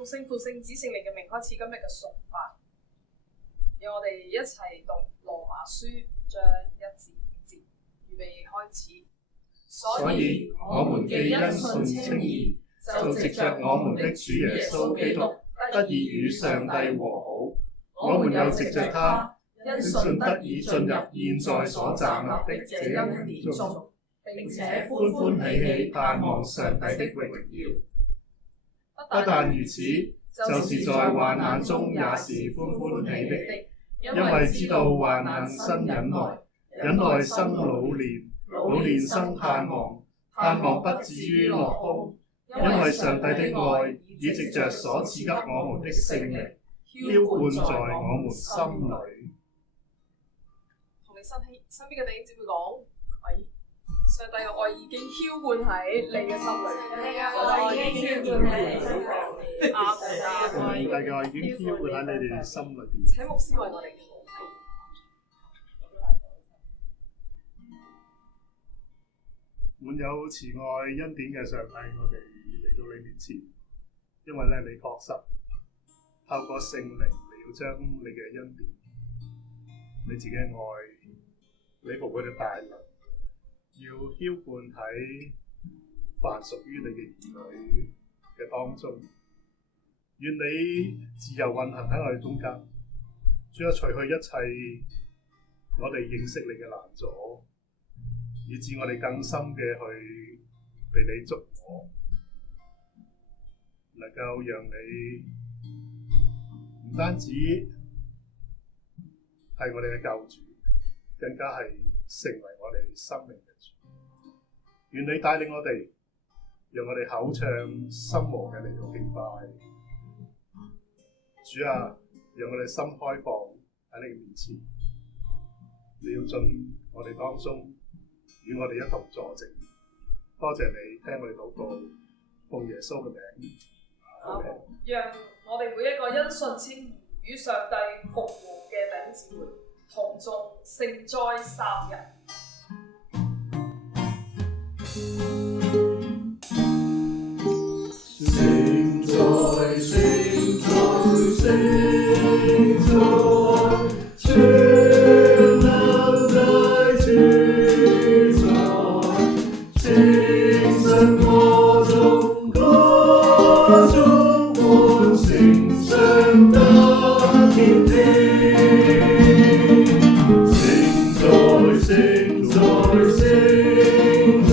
奉聖父聖子聖靈嘅名開始今日嘅崇拜，讓我哋一齊讀羅馬書章1至5節，預備開始。所以我們既因信稱義，就藉着我們的主耶穌基督得以與上帝和好。我們又藉着他，因信得以進入現在所站立的這恩典中，並且歡歡喜喜盼望上帝的榮耀。不但如此，就是在患難中也是歡歡喜喜的，因為知道患難生忍耐，忍耐生老練，老練生盼望，盼望不至於落空，因為上帝的愛已藉着所賜給我們的聖靈澆灌在我們心裏。同你身邊嘅弟兄姊妹講，上帝嘅愛已經澆灌喺你嘅心裏。上帝嘅愛已經澆灌喺你嘅心裏。上帝嘅愛已經澆灌喺你哋心裏邊。請牧師為我哋祈禱。滿有慈愛恩典嘅上帝，我哋嚟到你面前，因為咧你確實透過聖靈，你要將你嘅恩典、你自己嘅愛、你復活嘅大能，要澆灌喺凡屬於你嘅兒女嘅當中。願你自由運行喺我哋中間，主啊，除去一切我哋認識你嘅攔阻，以致我哋更深嘅去被你觸摸，能夠讓你唔單止係我哋嘅救主，更加係成為我哋生命嘅主。願你帶領我哋，讓我哋口唱心和嘅嚟到敬拜。主啊，讓我哋心開放喺你面前，你要進我哋當中，與我哋一同坐席。多謝你聽我哋禱告，奉耶穌嘅名。讓我哋每一個因信稱義與上帝復和嘅弟兄姊妹同眾聖哉三日。聖哉，聖哉，聖哉，全能大主在，清晨歌中歌頌歡聲上得天地。聖哉，聖哉，聖哉，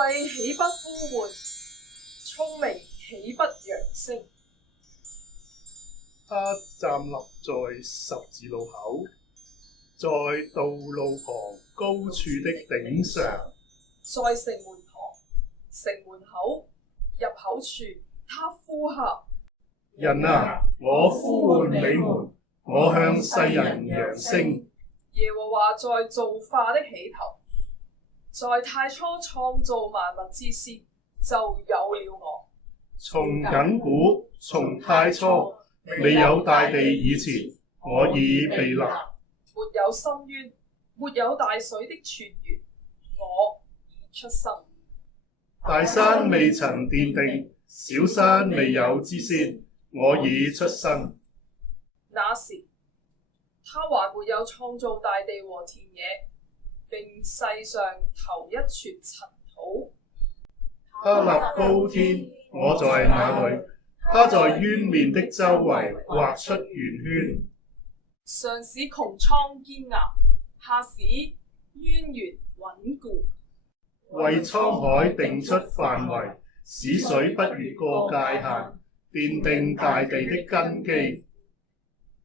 慧豈不呼喚？聰明豈不揚聲？他站立在十字路口，在道路旁高處的頂上，在城門旁、城門口、入口處，他呼喊：人啊，我呼喚你們，我向世人揚聲。耶和華在造化的起頭，在太初創造萬物之先，就有了我。從亙古，從太初，未有大地以前，我已被立。沒有深淵，沒有大水的泉源，我已出生。大山未曾奠定，小山未有之先，我已出生。那時，他還沒有創造大地和田野，並世上頭一撮塵土。他立高天，我在那裏。他在淵面的周圍畫出圓圈，上使穹蒼堅硬，下使淵源穩固。為滄海定出範圍，使水不越過界限，奠定大地的根基。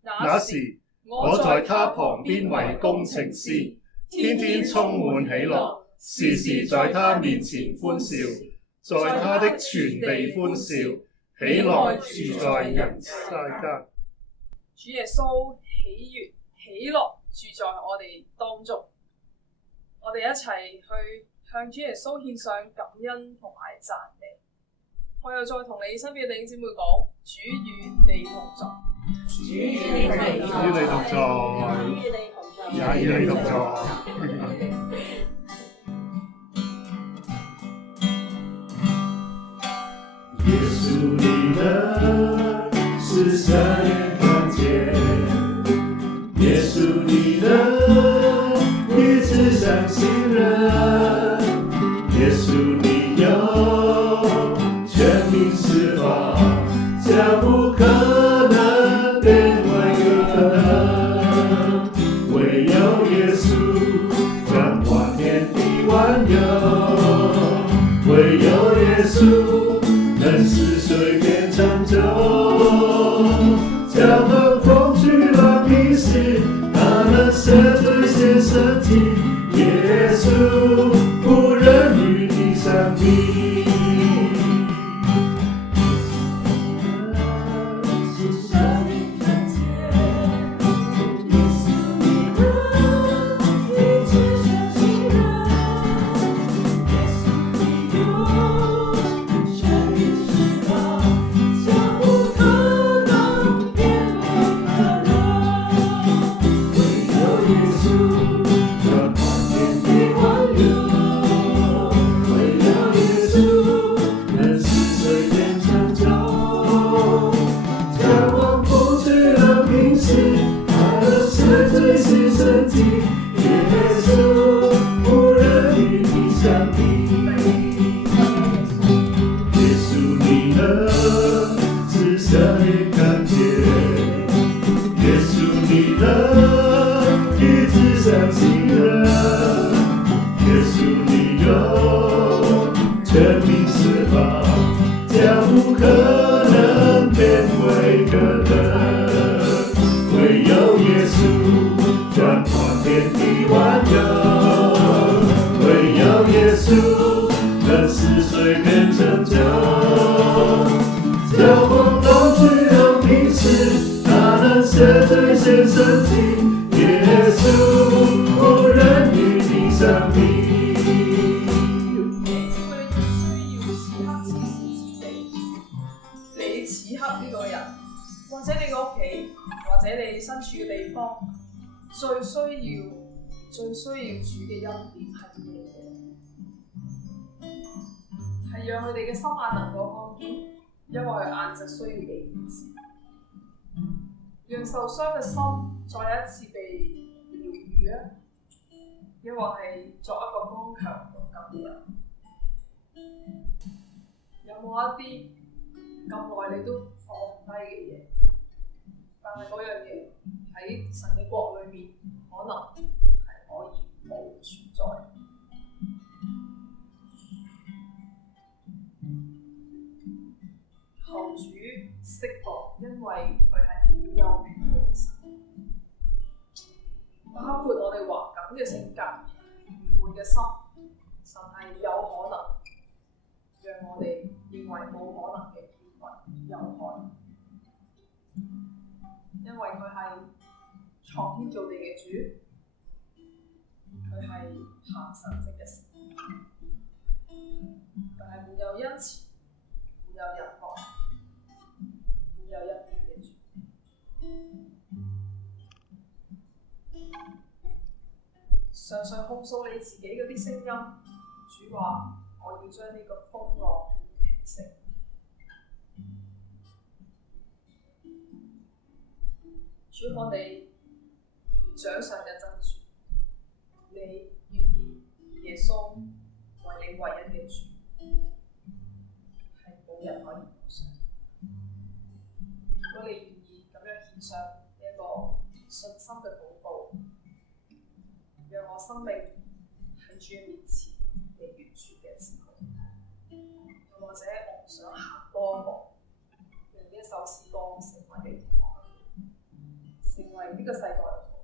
那時，我在他旁邊為工程師，天天充滿喜樂，時時在他面前歡笑，在他的全地歡笑，喜樂住在人世間。主耶穌喜悅喜樂住在我哋當中，我哋一齊去向主耶穌獻上感恩同埋讚美。我又再同你身邊嘅弟兄姊妹講：主與你同在，主與你同在，也與你同在。耶穌你的是瞎眼看見，耶穌你的醫治傷心人，耶穌你有全民釋放，將不可能變為可能，唯有耶穌掌管天地萬有，唯有耶穌能使水變成酒，將橫風巨浪平息，他能赦罪獻身體，耶穌無人與你相比。最需要主嘅恩典係乜嘢？係讓佢哋嘅心眼能夠看見，因為佢眼疾需要被醫治，讓受傷嘅心再一次被療愈啊！抑或係作一個剛強嘅感人？有冇一啲咁耐你都放唔低嘅嘢？但係嗰樣嘢喺神嘅國裏面可能可以冇存在。釋放，因為佢係好有權嘅神。包括我哋頑梗嘅性格、愚昧嘅心，神係有可能讓我哋認為冇可能嘅結果有可能，因為佢係創天造地嘅主，佢係行神蹟嘅神，但係沒有恩慈，沒有仁愛，沒有一點嘅主。常常控訴你自己嗰啲聲音，主話：我要將呢個風浪平息。主，我哋如掌上嘅珍珠，你願意耶穌為你唯一嘅主，係冇人可以補償。如果你願意咁樣獻上一個信心嘅禱告，讓我生命喺主面前嚟完全嘅自控，又或者我唔想行多一步，讓呢一首詩歌成為你同我，成為呢個世代嘅禱告。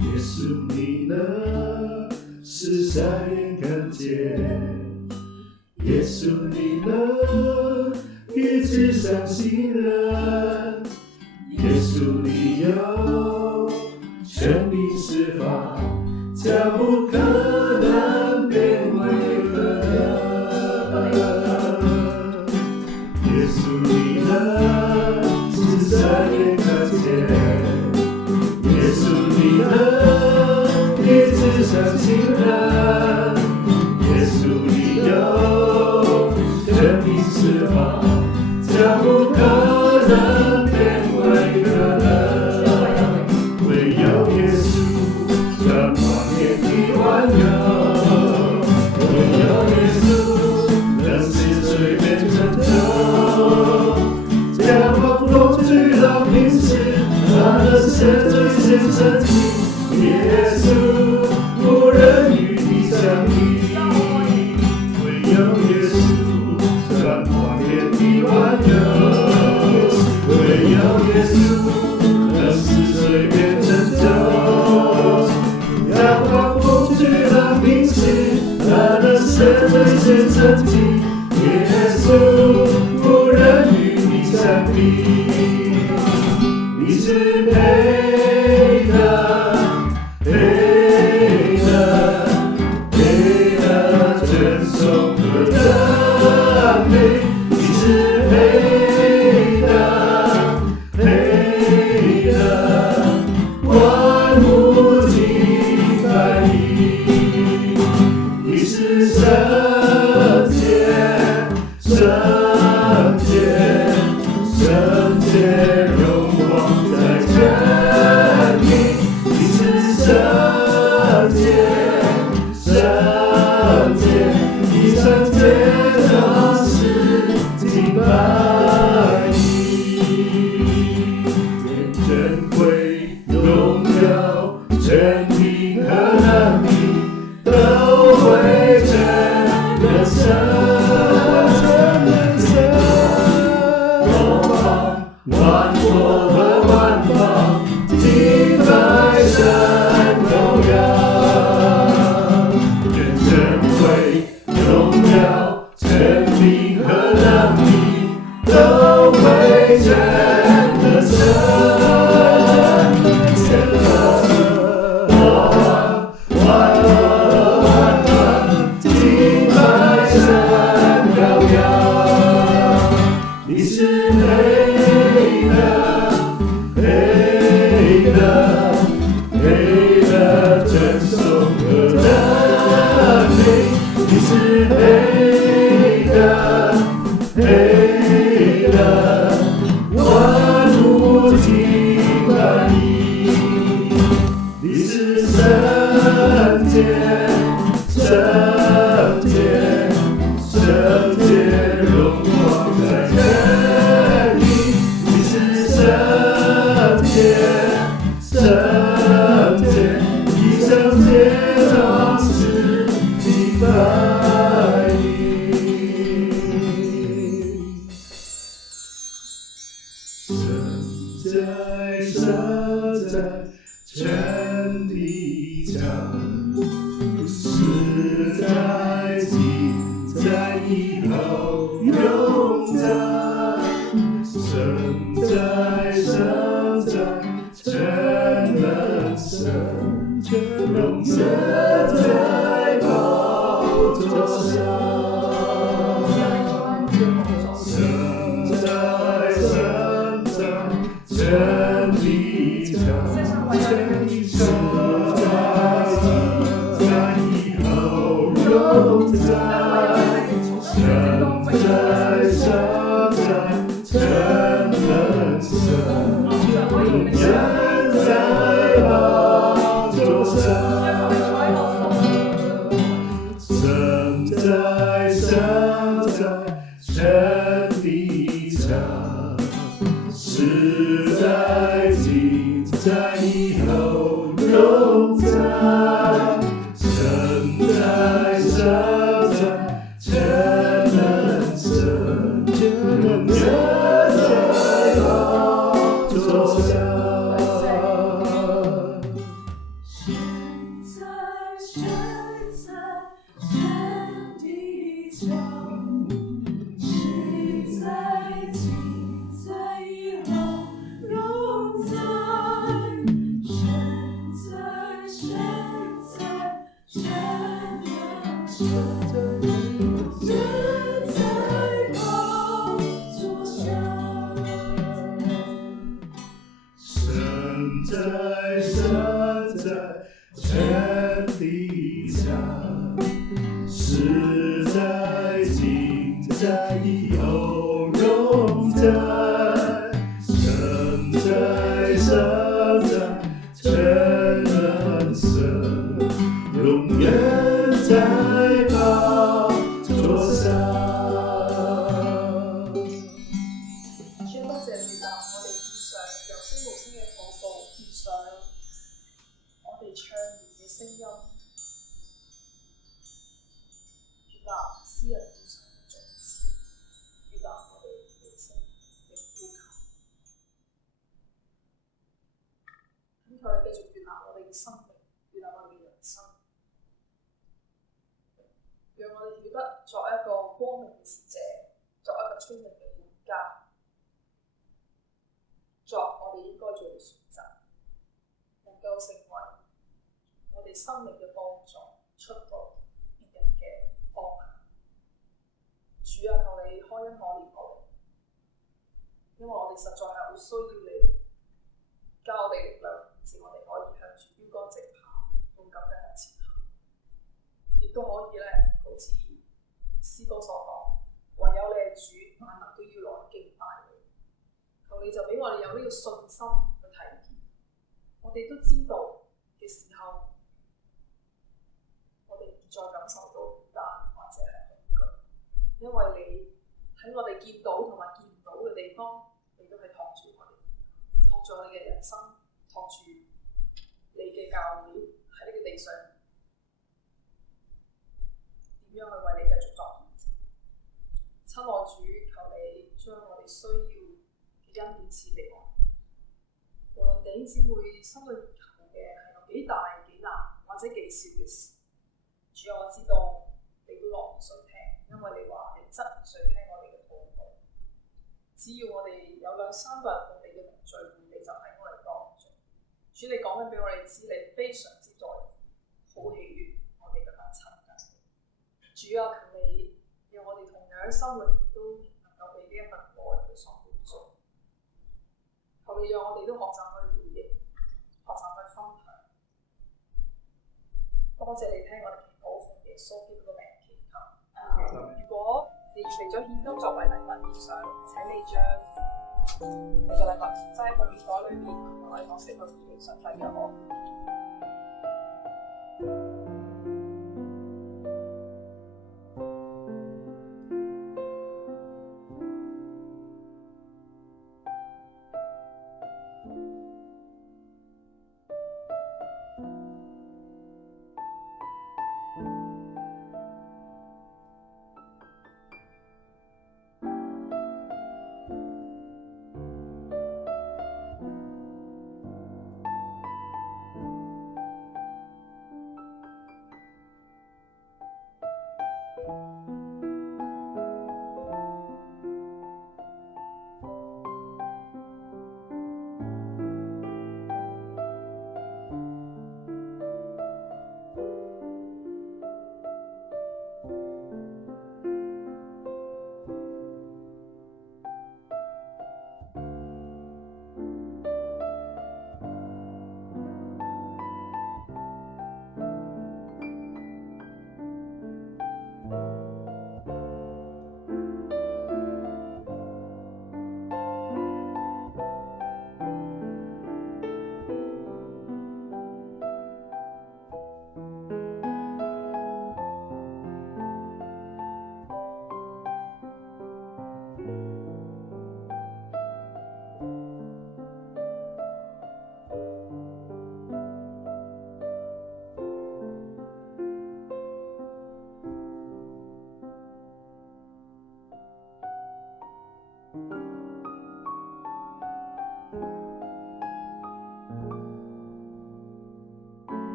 耶穌你呢是瞎眼看見，耶穌你呢醫治傷心人，耶穌你有權柄釋放，將不可能變為可能。耶穌你呢是瞎眼看見，耶穌你呢醫治傷心人，耶穌你有權柄釋放，將不可能變為可能。唯有耶穌轉化天地萬有，唯有耶穌能使水變成酒，將狂風吹到平時，他的血最顯神蹟。耶穌無人與你相比，唯有耶穌轉化天地萬有，唯有耶穌能使水變成酒，將狂風吹到平時，他的血最顯神蹟。耶穌無人與你相比，你是配的，配的，配的尊崇和讚美，你是配的，配的，萬物敬拜你，你是聖潔，聖潔，聖潔，榮光在天庭，你是聖潔，聖潔，你聖潔當時敬拜你，願尊貴榮耀權柄和能力都歸真的神。萬國和萬邦敬拜神榮耀，願尊貴榮耀權柄和能力都歸真的神。萬國和萬邦敬拜神榮耀，你是配的尊崇和讚美，你是配的，萬物敬拜你，你是聖潔，聖潔，聖潔，榮光在天庭，你是聖潔。神在全地上，实在今在以后永在，神在全能神，永在宝座上。全地上，全地上，在以后永在，神在全能神，永远在宝座上。神在全地上，实在今在以后永在，神在全能神，永远在宝座上。神在全地上，实在今在以后永在，神在全能神，永远在宝座上。詩人獻上嘅頌詞，表達我哋內心嘅呼求。咁佢哋繼續表達我哋嘅生命，表達我哋嘅人生，讓我哋曉得作一個光明嘅使者，作一個聰明嘅管家，作我哋應該做嘅選擇，能夠成為我哋生命嘅幫助，出到別人嘅方向。主啊，求你開恩可憐我哋，因為我哋實在係好需要你，教我哋力量，使我哋可以向住標竿直跑，勇敢地向前行，亦都可以咧，好似詩歌所講，唯有你係主，萬民都要來敬拜你。求你就俾我哋有呢個信心去體驗，我哋都知道嘅時候，我哋唔再感受到孤單或者係恐懼，因為你喺我哋見到同埋見唔到嘅地方，你都係托住我哋，托住我哋嘅人生，托住你嘅教會喺呢個地上，點樣去為你繼續作見證。親愛主，求你將我哋需要嘅恩典賜俾我，無論弟兄姊妹心裏求嘅係有幾大幾難或者幾少嘅事，主啊，我知道你都樂意垂聽，因為你話你側耳垂聽我哋嘅禱告。只要我哋有2-3個人奉你嘅名聚會，你就喺我哋當中。主，你講緊俾我哋知，你非常之在乎，好喜悅我哋咁樣親近。主啊，求你讓我哋同樣心裏面都能夠被呢一份愛去所滿足。求你讓我哋都學習去回應，學習去分享。多謝你聽我哋祈禱，奉耶穌基督嘅名祈求。如果你預備咗現金作為禮物以上，請你將你嘅禮物擠喺個面袋裏面，同我哋講聲個獻上帝嘅愛。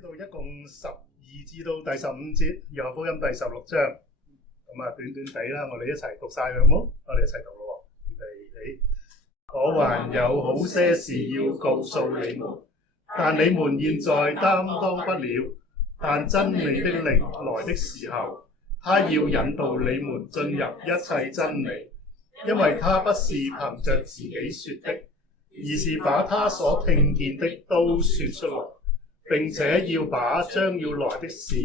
呢度一共12至到第15節，約翰福音第16章。咁啊，短短地啦，我哋一齊讀晒佢好冇？我哋一齊讀咯喎，預備起。我還有好些事要告訴你們，但你們現在擔當不了。但真理的靈來的時候，他要引導你們進入一切真理，因為他不是憑着自己說的，而是把他所聽見的都說出來，並且要把將要來的事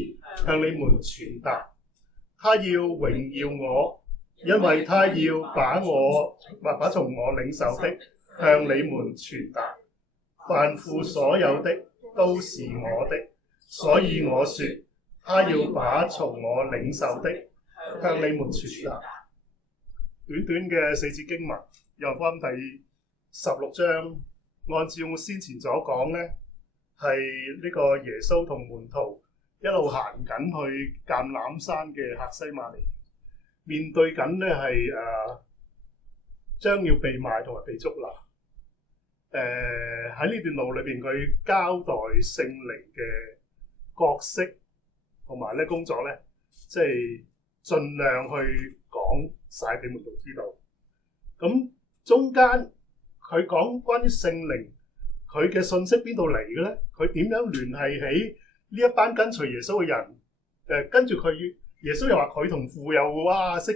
向你們傳達。他要榮耀我，因為他要把從我領受的向你們傳達。凡父所有的都是我的，所以我說，他要把從我領受的向你們傳達。短短嘅4節經文，約翰福音第16章，按照我先前所講呢，係呢個耶穌同門徒一路行緊去橄欖山嘅客西馬尼園，面對緊呢係將要被賣同埋被捉拿。喺呢段路裏邊，佢交代聖靈嘅角色同埋咧工作咧，即係盡量去講晒俾門徒知道。咁中間佢講關於聖靈佢嘅信息邊度嚟嘅咧？佢點樣聯繫起呢一班跟隨耶穌嘅人？跟住佢耶穌又話佢同父又息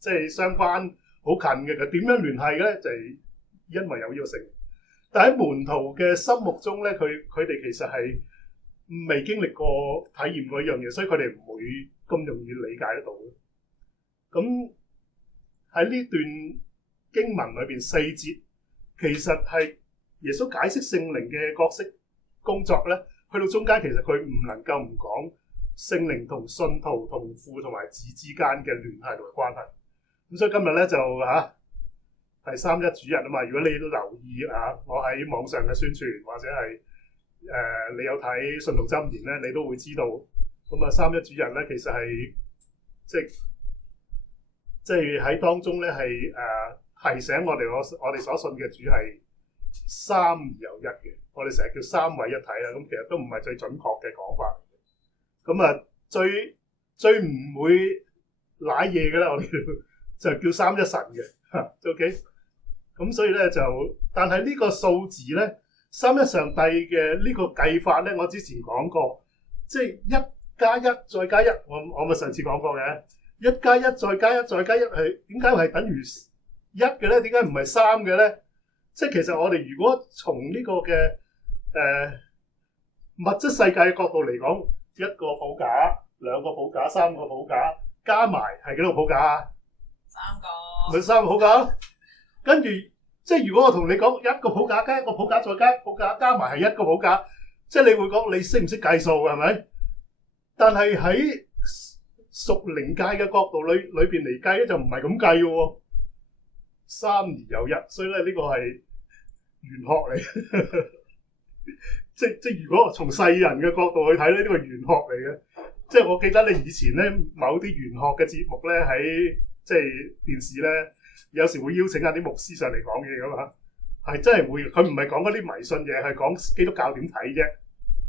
即係相關好近嘅。佢點樣聯繫嘅咧？就係因為有呢個聖靈。但喺門徒嘅心目中咧，佢哋其實係未經歷過體驗過一樣嘢，所以佢哋唔會咁容易理解得到。咁喺呢段經文裏邊4節，其實係耶穌解釋聖靈嘅角色工作咧。去到中間，其實佢唔能夠唔講聖靈同信徒同父同埋子之間嘅聯繫同埋關係。咁所以今日咧就第三一主日啊嘛，如果你都留意我喺網上嘅宣傳或者係你有睇信徒箴言咧，你都會知道。咁三一主日咧，其實係即係喺當中咧係提醒我哋我哋所信嘅主係三而有一嘅。我哋成日叫三位一體啦，咁其實都唔係最準確嘅講法。咁最唔會賴嘢嘅咧，我哋就叫三一神嘅，OK。咁所以咧但係呢個數字咧，三一上帝嘅呢個計法咧，我之前講過，即係1加1再加1，我咪上次講過嘅，1加1再加1再加1係點解係等於1嘅咧？點解唔係3嘅咧？即係其實我哋如果從呢個嘅物質世界嘅角度嚟講，1個寶架、2個寶架、3個寶架加埋係幾多個寶架啊？3個。咪3個寶架。跟住即係如果我同你講1個寶架加1個寶架再加寶架加埋係1個寶架，即係你會講你識唔識計數係咪？但係喺屬靈界嘅角度裏邊嚟計咧，就唔係咁計嘅喎。3而有1，所以咧呢個係玄學嚟。即如果從世人嘅角度去睇咧，呢個係玄學嚟嘅。即係我記得你以前咧某啲玄學嘅節目咧喺即係電視咧，有時會邀請下啲牧師上嚟講嘢噶嘛，係真係會。佢唔係講嗰啲迷信嘢，係講基督教點睇啫。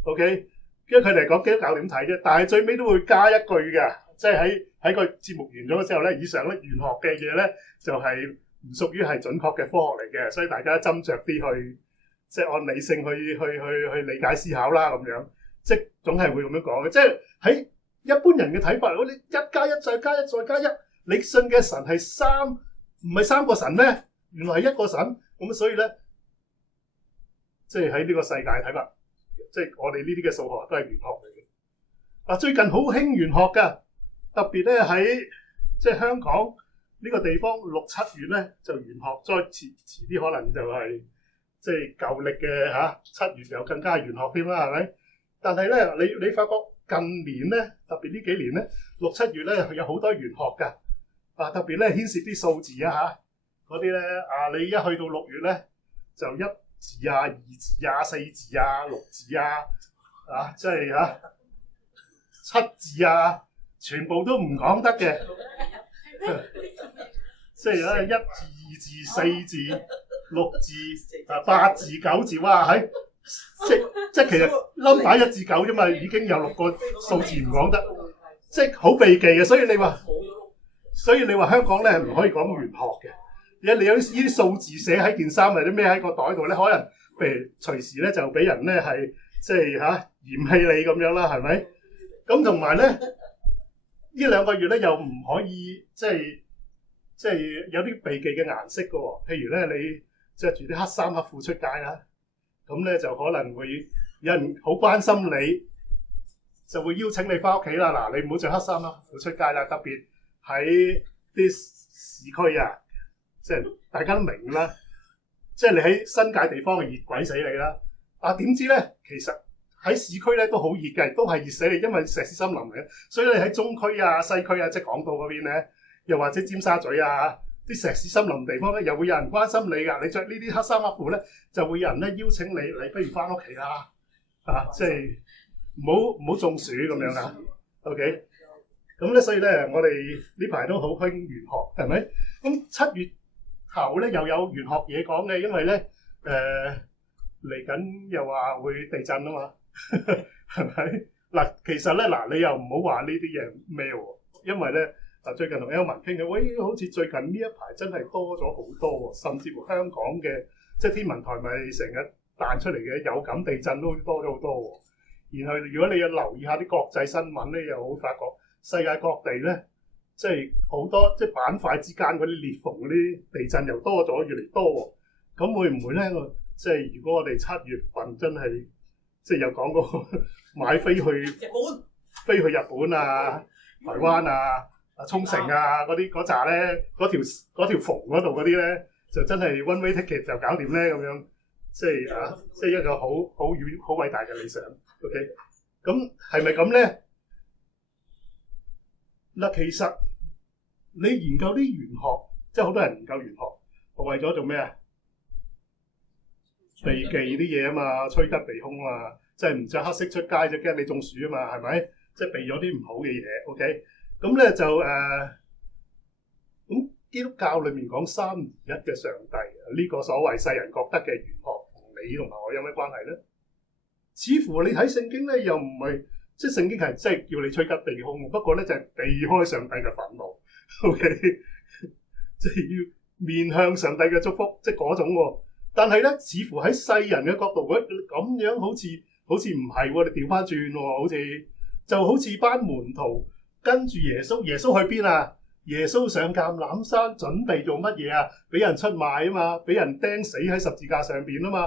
OK， 因為佢哋講基督教點睇啫，但係最尾都會加一句嘅，即係喺個節目完咗之後咧，以上咧玄學嘅嘢咧就係唔屬於係準確嘅科學嚟嘅，所以大家斟酌啲去。即係按理性去理解思考啦，咁樣即係總係會咁樣講嘅。即係喺一般人嘅睇法，我哋1加1再加1再加1，你信嘅神係3，唔係3個神咩？原來係1個神。咁所以咧，即係喺呢個世界睇法，即係我哋呢啲嘅數學都係玄學嚟嘅。最近好興玄學㗎，特別咧喺即係香港呢個地方6、7月咧就玄學，再遲啲可能就係。即係舊歷嘅7月又更加玄學添啦，係咪？但係咧，你發覺近年咧，特別呢幾年咧，6、7月咧有好多玄學㗎。特別咧牽涉啲數字嗰啲咧你一去到6月咧，就1字2字4字6字即係7字全部都唔講得嘅。即係1字2字4字。6字8字9字，哇！喺即係其實 number 1至9啫嘛，已經有6個數字唔講得，即係好避忌嘅。所以你話香港咧唔可以講玄學嘅，而家你有呢啲數字寫喺件衫或者孭喺個袋度咧，可能譬如隨時咧就俾人咧係即係嫌棄你咁樣啦，係咪？咁同埋咧呢2個月咧又唔可以即係有啲避忌嘅顏色嘅喎，譬如咧你着住啲黑衫黑褲出街啦。咁咧就可能會有人好關心你，就會邀請你翻屋企啦。嗱，你唔好着黑衫啦，唔好出街啦。特別喺啲市區啊，即係大家都明啦。即係你喺新界地方係熱鬼死你啦。點知咧，其實喺市區咧都好熱嘅，都係熱死你，因為石屎森林嚟嘅。所以你喺中區啊、西區啊，即係港島嗰邊咧，又或者尖沙咀啊，啲石屎森林地方咧，又會有人關心你㗎。你着呢啲黑衫黑褲咧，就會有人咧邀請你，你不如翻屋企啦，即係唔好中暑咁樣啊。OK， 咁咧所以咧，我哋呢排都好興玄學，係咪？咁7月頭咧又有玄學嘢講嘅，因為咧嚟緊又話會地震啊嘛，係咪？嗱，其實咧你又唔好話呢啲嘢咩喎，因為咧。最近同 Elman 傾嘅，喂，好似最近呢一排真係多咗好多喎，甚至乎香港嘅即係天文台咪成日彈出嚟嘅有感地震都多咗好多喎。然後如果你要留意下啲國際新聞咧，又會發覺世界各地咧，即係好多即係板塊之間嗰啲裂縫嗰啲地震又多咗，越嚟越多喎。咁會唔會咧？即係如果我哋7月份真係即係有講過買飛去日本啊、台灣啊、沖繩啊嗰扎咧，嗰條縫嗰度嗰啲咧，就真係 one way ticket 就搞掂咧咁樣，即係一個好偉大嘅理想。OK， 咁係咪咁咧？嗱，其實你研究啲玄學，即係好多人研究玄學，係為咗做咩啊？避忌啲嘢啊嘛，趨吉避凶啊，即係唔着黑色出街就驚你中暑啊嘛，係咪？即係避咗啲唔好嘅嘢。OK。咁咧就咁基督教裏面講三而一嘅上帝，呢個所謂世人覺得嘅玄學，同你同埋我有咩關係咧？似乎你睇聖經咧，又唔係即係聖經係即係叫你趨吉避凶，不過咧就係避開上帝嘅憤怒。OK， 即係要面向上帝嘅祝福，即係嗰種喎。但係咧，似乎喺世人嘅角度，咁樣好似唔係喎，你調翻轉喎，好似班門徒。跟住耶穌去邊啊？耶穌上橄欖山準備做乜嘢啊？俾人出賣啊嘛，俾人釘死喺十字架上邊啊嘛，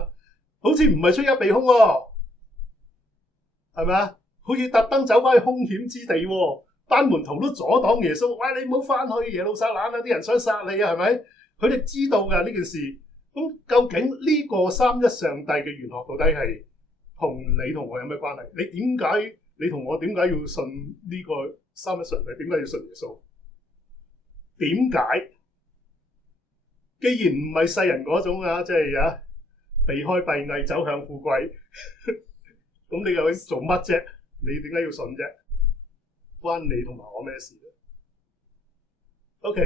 好似唔係趨吉避凶喎，係咪啊？好似特登走翻去兇險之地喎，班門徒都阻擋耶穌，喂，你唔好翻去耶路撒冷啊！啲人想殺你啊，係咪？佢哋知道㗎呢件事。咁究竟呢個三一上帝嘅玄學到底係同你同我有咩關係？你同我點解要信呢個三一上帝？點解要信耶穌？點解？既然唔係世人嗰種即係避開弊偽走向富貴，咁你究竟做乜啫？你點解要信啫？關你同埋我咩事咧 ？OK，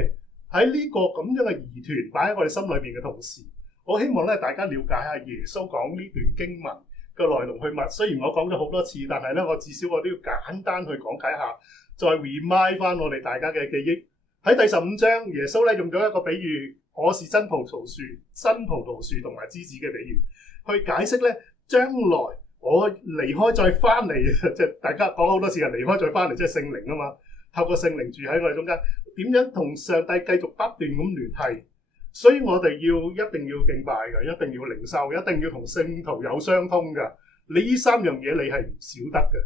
喺呢個咁樣嘅疑團擺喺我哋心裏邊嘅同時，我希望咧大家了解下耶穌講呢段經文嘅來龍去脈。雖然我講咗好多次，但係咧我至少我都要簡單去講解下，再 remind 翻我哋大家嘅記憶。喺第15章，耶穌咧用咗一個比喻，我是真葡萄樹，真葡萄樹同埋枝子嘅比喻，去解釋咧將來我離開再翻嚟，即係大家講好多次，離開再翻嚟，即係聖靈啊嘛，透過聖靈住喺我哋中間，點樣同上帝繼續不斷咁聯繫？所以我哋一定要敬拜嘅，一定要領受，一定要同聖徒有相通嘅。你呢三樣嘢你係唔少得嘅。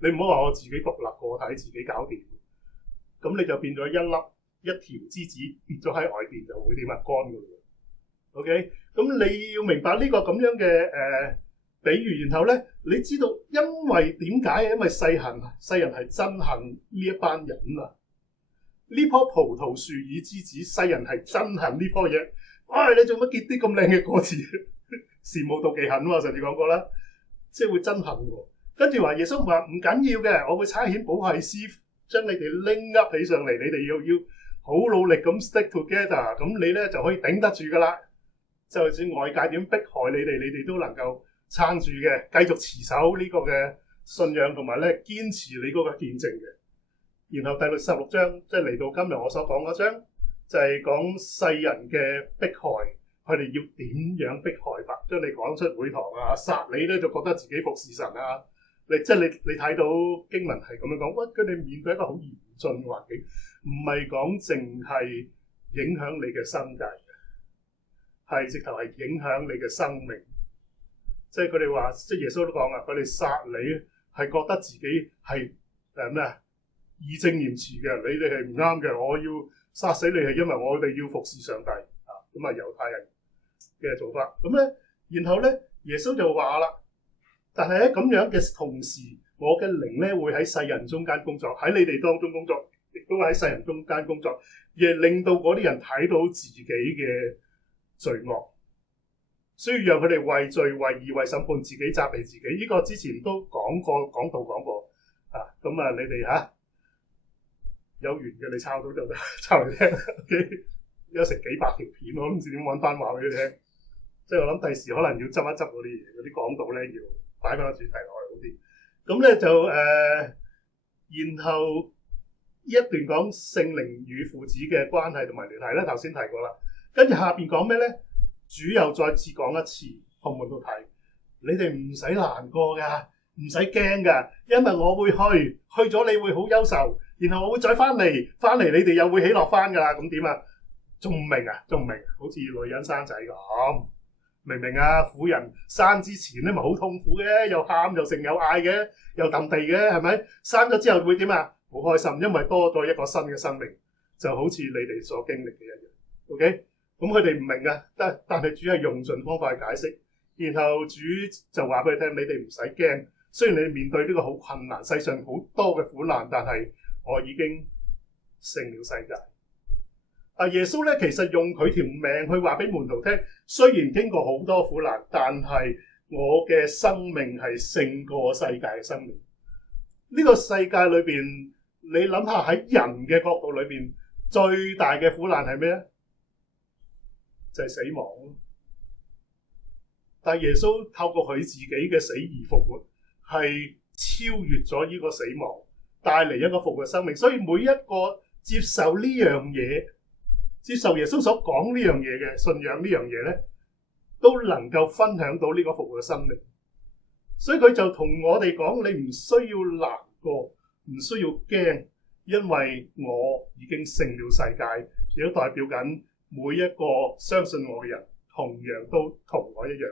你唔好話我自己獨立個體自己搞掂，咁你就變咗一條枝子跌咗喺外邊就會點啊，乾㗎喎。OK， 咁你要明白呢個咁樣嘅比喻，然後咧你知道因為點解？因為世人係憎恨呢一班人啊。呢棵葡萄樹與枝子，世人係憎恨呢棵嘢。你做乜結啲咁靚嘅果子？羨慕妒忌恨啊嘛，上次講過啦，即係會憎恨喎。跟住話耶穌話唔緊要嘅，我會差遣保惠師將你哋拎up起上嚟，你哋要好努力咁 stick together， 咁你咧就可以頂得住噶啦。就算外界點迫害你哋都能夠撐住嘅，繼續持守呢個嘅信仰，同埋咧堅持你嗰個見證嘅。然後第16章即係嚟到今日我所講嗰章，就係講世人嘅迫害，佢哋要點樣迫害法，將你趕出會堂啊，殺你咧就覺得自己服侍神啊。你睇到經文係咁樣講，佢哋面對一個好嚴峻嘅環境，唔係講淨係影響你嘅生計嘅，係直頭係影響你嘅生命。即係佢哋話，即係耶穌都講啊，佢哋殺你係覺得自己係咩啊？義正言辭嘅，你哋係唔啱嘅，我要殺死你係因為我哋要服侍上帝啊。咁啊猶太人嘅做法，咁咧然後咧耶穌就話啦，但係喺咁樣嘅同時，我嘅靈咧會喺世人中間工作，喺你哋當中工作，亦都喺世人中間工作，而令到嗰啲人睇到自己嘅罪惡，所以讓佢哋為罪、為義、為審判自己責備自己。呢個之前都講過啊。咁啊，你哋有緣嘅，你抄到就得，抄嚟聽。OK， 有成幾百條片，我唔知點揾翻話俾你聽。即係我諗第時可能要執一執嗰啲嘢，嗰啲講道咧要擺翻個主題落去好啲。咁咧就然後呢一段講聖靈與父子嘅關係同埋聯繫咧，頭先提過啦。跟住下邊講咩咧？主又再次講一次，同門徒睇，你哋唔使難過噶，唔使驚噶，因為我會去咗，你會好憂愁。然後我會再翻嚟，你哋又會喜樂翻噶啦。咁點啊？仲唔明啊？好似女人生仔咁，明唔明啊？婦人生之前咧咪好痛苦嘅，又喊又剩又嗌嘅，又揼地嘅，係咪？生咗之後會點啊？好開心，因為多咗一個新嘅生命，就好似你哋所經歷嘅一樣。OK， 咁佢哋唔明啊，但係主係用盡方法去解釋，然後主就話俾佢聽：你哋唔使驚，雖然你面對呢個好困難，世上好多嘅苦難，但係我已經勝了世界。耶穌咧其實用佢條命去話俾門徒聽，雖然經過好多苦難，但係我嘅生命係勝過世界嘅生命。呢個世界裏邊，你諗下喺人嘅角度裏邊，最大嘅苦難係咩咧？就係死亡。但係耶穌透過佢自己嘅死而復活，係超越咗呢個死亡，帶嚟一個復活生命。所以每一個接受呢樣嘢，接受耶穌所講呢樣嘢嘅信仰呢樣嘢咧，都能夠分享到呢個復活嘅生命。所以佢就同我哋講：你唔需要難過，唔需要驚，因為我已經勝了世界。亦都代表緊每一個相信我嘅人，同樣都同我一樣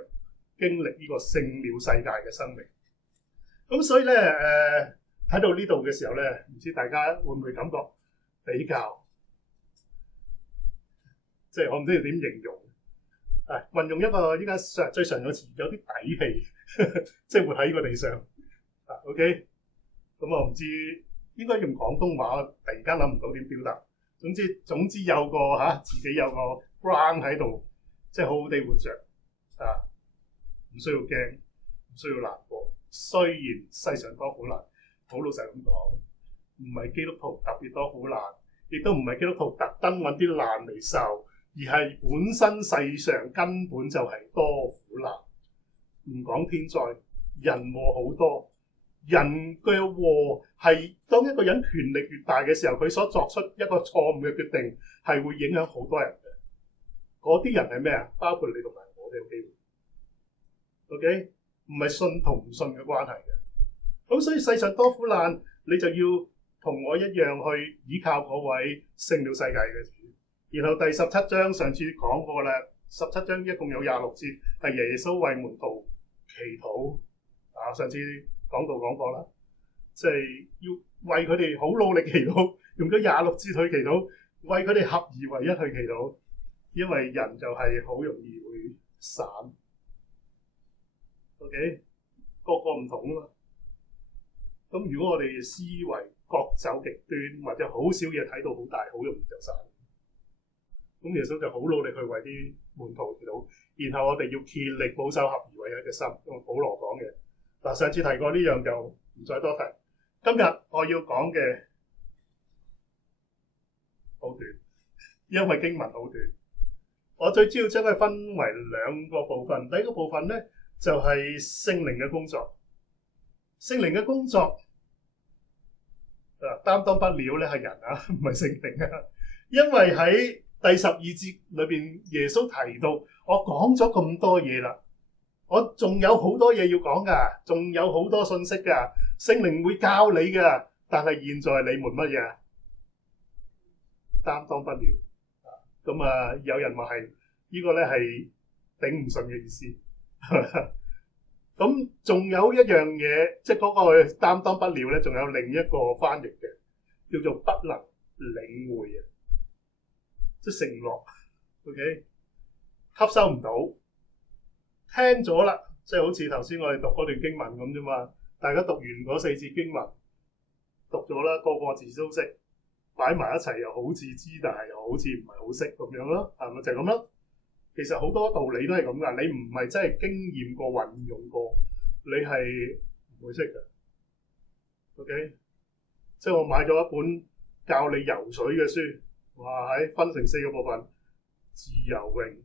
經歷呢個勝了世界嘅生命。咁所以咧，睇到呢度嘅時候咧，唔知大家會唔會感覺比較，即係我唔知要點形容。運用一個依家最常用嘅詞，有啲底氣，即係活喺呢個地上。OK， 咁我唔知應該用廣東話，突然間諗唔到點表達。總之有個自己有個 ground 喺度，即係好好地活着唔需要驚，唔需要難過。雖然世上多苦難，好老實咁講，唔係基督徒特別多苦難，亦都唔係基督徒特登揾啲難嚟受，而係本身世上根本就係多苦難。唔講天災，人禍好多。人嘅禍係當一個人權力越大嘅時候，佢所作出一個錯誤嘅決定，係會影響好多人嘅。嗰啲人係咩啊？包括你同埋我哋有機會。OK， 唔係信同唔信嘅關係嘅。咁所以世上多苦難，你就要同我一樣去依靠嗰位勝了世界嘅主。然後第17章上次講過啦，17章一共有26節，係耶穌為門徒祈禱。上次講過啦，即係要為佢哋好努力祈禱，用咗26節去祈禱，為佢哋合而為一去祈禱，因為人就係好容易會散。OK， 個唔同啊嘛。咁如果我哋思維各走極端，或者好少嘢睇到好大，好容易就散。咁耶穌就好努力去為啲門徒祈禱，然後我哋要竭力保守合而為一嘅心，用保羅講嘅。上次提過呢樣就唔再多提。今日我要講嘅好短，因為經文好短。我最主要將佢分為兩個部分。第一個部分咧就係聖靈嘅工作。聖靈嘅工作擔當不了咧係人啊，唔係聖靈啊。因為喺第12節裏邊，耶穌提到我講咗咁多嘢啦，我仲有好多嘢要講噶，仲有好多信息噶，聖靈會教你噶。但係現在你們乜嘢？擔當不了。咁啊，有人話係呢個咧係頂唔順嘅意思。咁仲有一樣嘢，即係嗰個擔當不了咧，仲有另一個翻譯嘅，叫做不能領會啊，即係承諾。OK， 吸收唔到，聽咗啦，即係好似頭先我哋讀嗰段經文咁啫嘛。大家讀完嗰4節經文，讀咗啦，個個字都識，擺埋一齊又好似知，但係又好似唔係好識咁樣咯，係咪就係咁咯？其實好多道理都係咁噶，你唔係真係經驗過、運用過，你係唔會識嘅。OK， 即係我買咗一本教你游水嘅書，哇！喺分成4個部分：自由泳、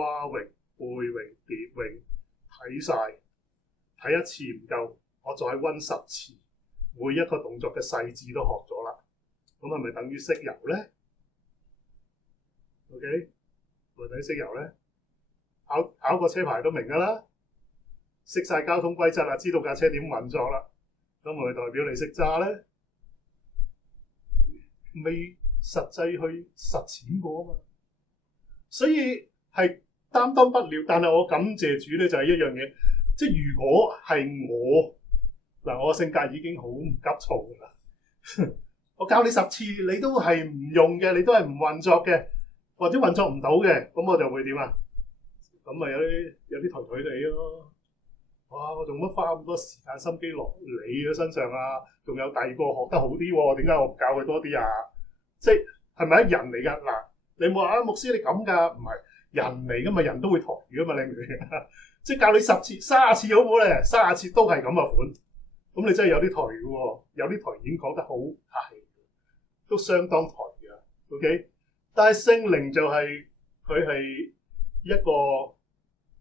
蛙泳、背泳、蝶泳，睇晒，睇一次唔夠，我再溫10次，每一個動作嘅細緻都學咗啦。咁係咪等於識游咧 ？OK。咪等於識游咧，考個車牌都明㗎啦，識晒交通規則啦，知道架車點運作啦，咁咪代表你識揸咧？未實際去實踐過啊嘛，所以係擔當不了。但係我感謝主咧，就係一樣嘢，即係如果係我嗱，我性格已經好唔急躁㗎啦，我教你10次，你都係唔用嘅，你都係唔運作嘅。或者運作唔到嘅，咁我就會點啊？咁咪有啲頹頹地咯。哇！我做乜花咁多時間心機落你嘅身上啊？仲有第二個學得好啲喎，點解我唔教佢多啲啊？即係咪人嚟㗎？嗱，你冇話啊，牧師你咁㗎？唔係人嚟㗎嘛，人都會頹㗎嘛，你明唔明啊？即係教你10次、30次好唔好咧？30次都係咁嘅款，咁你真係有啲頹嘅喎，有啲頹已經講得好客氣，都相當頹㗎。OK。但係聖靈就係佢係一個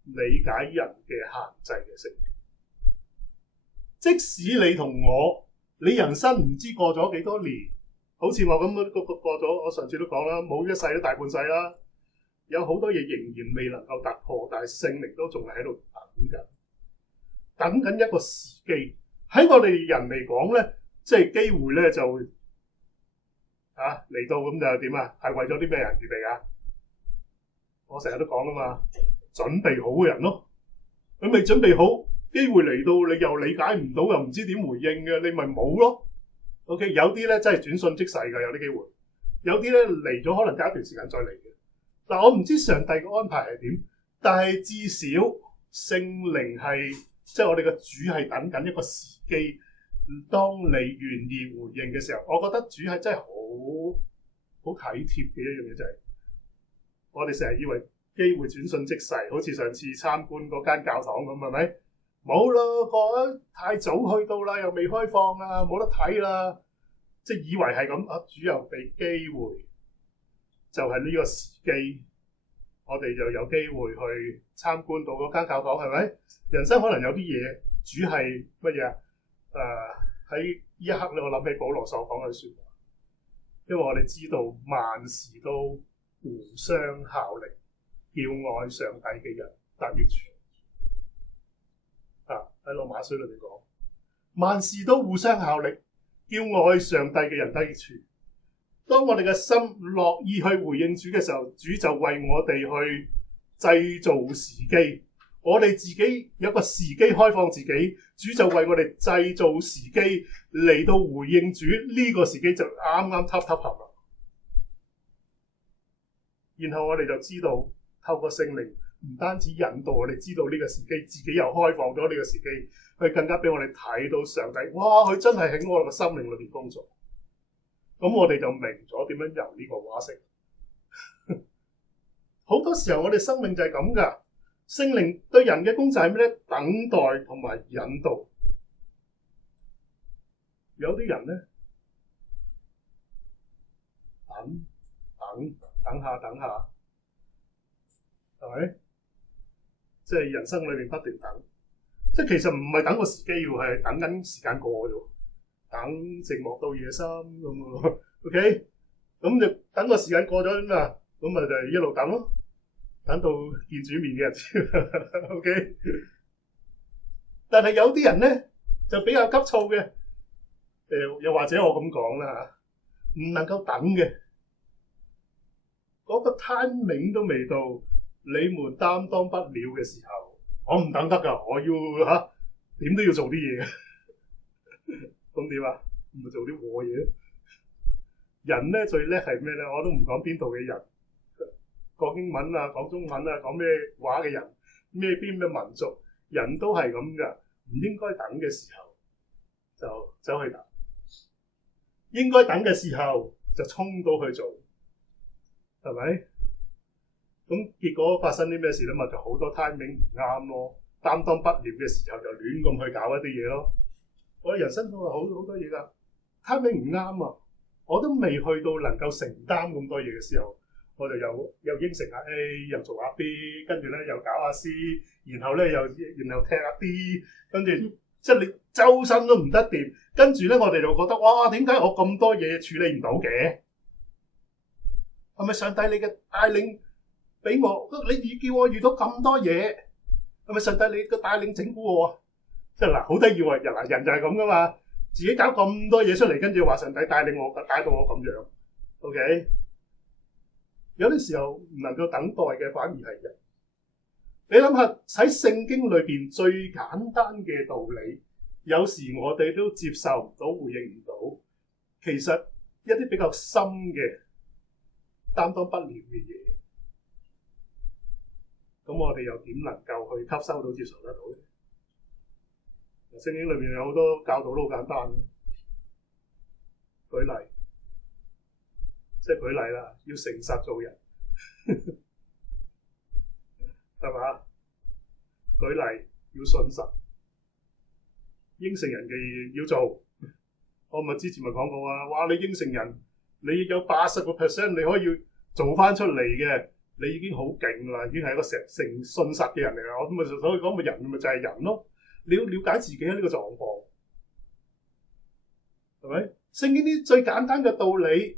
理解人嘅限制嘅聖靈，即使你同我，你人生唔知過咗幾多年，好似我咁過咗，我上次都講啦，冇一世都大半世啦，有好多嘢仍然未能夠突破，但係聖靈都仲係喺度等緊一個時機。喺我哋人嚟講咧，即係機會咧就嚟到咁就點啊？係為咗啲咩人預備啊？我成日都講啊嘛，準備好嘅人咯。佢未準備好，機會嚟到你又理解唔到，又唔知點回應嘅，你咪冇咯。OK， 有啲咧真係轉瞬即逝㗎，有啲機會。有啲咧嚟咗，可能隔一段時間再嚟嘅。嗱，我唔知上帝嘅安排係點，但係至少聖靈係即係我哋嘅主係等緊一個時機。當你願意回應嘅時候，我覺得主係真係好體貼嘅一樣嘢，就係我哋成日以為機會轉瞬即逝，好似上次參觀嗰間教堂咁，係咪？冇咯，過得太早去到啦，又未開放啊，冇得睇啦，即係以為係咁啊。主又俾機會，就係呢個時機，我哋就有機會去參觀到嗰間教堂，係咪？人生可能有啲嘢，主係乜嘢啊？喺呢一刻咧，我諗起保羅所講嘅説話，因為我哋知道萬事都互相效力，叫愛上帝嘅人得益處。喺羅馬書裏面講，萬事都互相效力，叫愛上帝嘅人得益處。當我哋嘅心樂意去回應主嘅時候，主就為我哋去製造時機。我哋自己有一個時機開放自己，主就為我哋製造時機嚟到回應主，呢個時機就啱啱啱合啦。然後我哋就知道透過聖靈唔單止引導我哋知道呢個時機，自己又開放咗呢個時機，佢更加俾我哋睇到上帝，哇！佢真係喺我哋嘅生命裏邊工作。咁我哋就明咗點樣由呢個話式。好多時候我哋生命就係咁噶。聖靈對人嘅工作係咩咧？等待同埋引導。有啲人咧，等下，係咪？即係人生裏面不斷等，即係其實唔係等個時機喎，係等緊時間過啫，等寂寞到夜深咁喎。OK， 咁就等個時間過咗咁啊，咁咪就係一路等咯，等到見主面嘅日子。OK， 但係有啲人咧就比較急躁嘅，又或者我咁講啦嚇，唔能夠等嘅，嗰個 timing 都未到，你們擔當不了嘅時候，我唔等得㗎，我要點都要做啲嘢嘅。咁點啊？唔係做啲禍嘢。人咧最叻係咩咧？我都唔講邊度嘅人，講英文啊，講中文啊，講咩話嘅人，咩民族，人都係咁㗎。唔應該等嘅時候就走去等，應該等嘅時候就衝到去做，係咪？咁結果發生啲咩事咧？咪就好多 timing 唔啱咯，擔當不了嘅時候就亂咁去搞一啲嘢咯。我人生都係好多嘢㗎 ，timing 唔啱啊！我都未去到能夠承擔咁多嘢嘅時候，我就又應承下 A， 又做下 B， 跟住咧又搞下 C， 然後踢下 D， 跟住即係你周身都唔得掂，跟住咧我哋就覺得哇，點解我咁多嘢處理唔到嘅？係咪上帝你嘅帶領俾我？你叫我遇到咁多嘢，係咪上帝你嘅帶領整蠱我啊？即係嗱，好得意喎！人就係咁噶嘛，自己搞咁多嘢出嚟，跟住話上帝帶領我，帶到我咁樣。OK， 有啲時候唔能夠等待嘅，反而係人。你諗下喺聖經裏邊最簡單嘅道理，有時我哋都接受唔到、回應唔到。其實一啲比較深嘅擔當不了嘅嘢，咁我哋又點能夠去吸收到、接受得到咧？聖經裏面有好多教導都好簡單。舉例，即係舉例啦，要誠實做人，係嘛？舉例要信實，應承人嘅嘢要做。我咪之前咪講過啊，哇！你應承人，你有80%你可以做翻出嚟嘅，你已經好勁啦，已經係一個誠信實嘅人嚟啦。我咁咪所以講咪人咪就係人咯。你要了解自己喺呢個狀況，係咪？聖經啲最簡單嘅道理，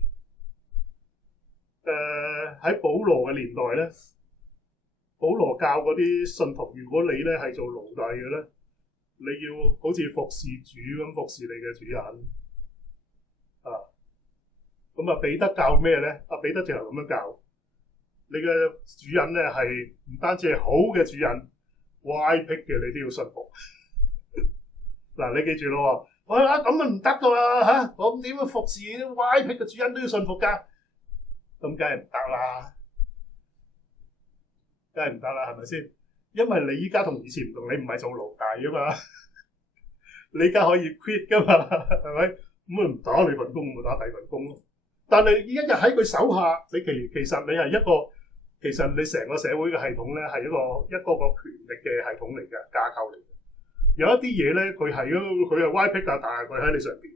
喺保羅嘅年代咧，保羅教嗰啲信徒，如果你咧係做奴隸嘅咧，你要好似服侍主咁服侍你嘅主人啊。咁啊，彼得教咩咧？阿彼得就係咁樣教，你嘅主人咧係唔單止係好嘅主人，歪僻嘅你都要信服。嗱，你記住咯喎，咁啊唔得噶喎嚇，我點樣服侍啲歪僻嘅主人都要信服㗎？咁梗係唔得啦，梗係唔得啦，係咪先？因為你依家同以前唔同，你唔係做奴隸啊嘛，你而家可以 quit 㗎嘛，係咪？咁啊唔打你份工，咪打第二份工咯。但係一日喺佢手下，你其實你係一個，其實你成個社會嘅系統咧係一個權力嘅系統嚟嘅架構嚟嘅。有一啲嘢咧，佢係歪僻㗎，但係佢喺你上邊。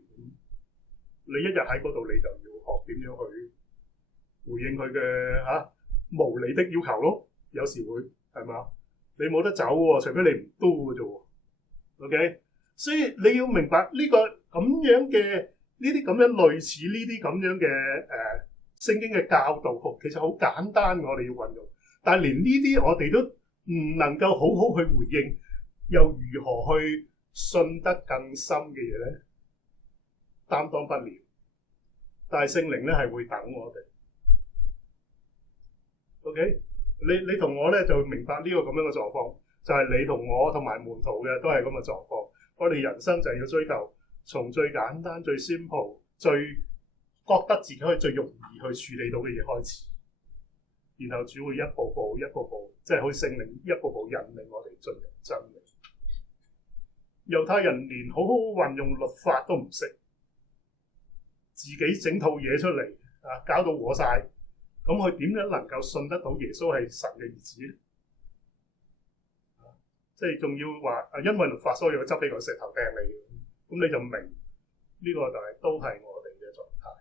你一日喺嗰度，你就要學點樣去回應佢嘅無理的要求咯。有時會係嘛？你冇得走喎，除非你唔都嘅啫喎。OK， 所以你要明白呢個咁樣嘅呢啲咁樣類似呢啲咁樣嘅聖經嘅教導，其實好簡單，我哋要運用。但係連呢啲我哋都唔能夠好好去回應。又如何去信得更深嘅嘢咧？擔當不了，但係聖靈咧係會等我哋。OK， 你同我咧就明白呢個咁樣嘅狀況，就係你同我同埋門徒嘅都係咁嘅狀況。我哋人生就係要追求從最簡單、最 simple、最覺得自己可以最容易去處理到嘅嘢開始，然後主會一步步、即係好似聖靈一步步引領我哋進入真理。猶太人連好好運用律法都唔識，自己整套嘢出嚟搞到和晒，咁佢點樣能夠信得到耶穌係神嘅兒子咧？即係仲要話因為律法所以要執起個石頭掟你，咁你就明呢個就係都係我哋嘅狀態。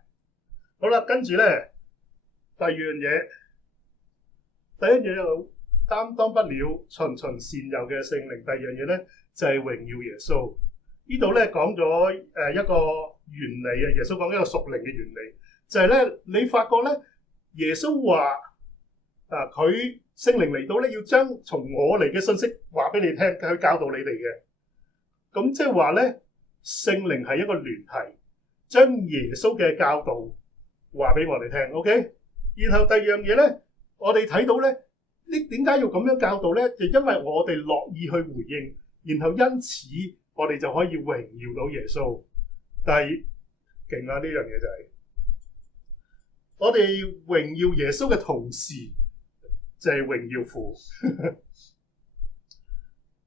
好啦，跟住咧第二樣嘢，第一樣嘢擔當不了循循善誘嘅聖靈。第二樣嘢咧就係榮耀耶穌。呢度咧講咗一個原理啊，耶穌講一個屬靈嘅原理，就係咧你發覺咧耶穌話佢聖靈嚟到咧要將從我嚟嘅信息話俾你聽，去教導你哋嘅。咁即係話咧聖靈係一個聯繫，將耶穌嘅教導話俾我哋聽。OK， 然後第二樣嘢咧，我哋睇到咧呢點解要咁樣教導咧？就因為我哋樂意去回應，然後因此我哋就可以榮耀到耶穌。但係勁啊！呢樣嘢就係我哋榮耀耶穌嘅同時，就係榮耀父，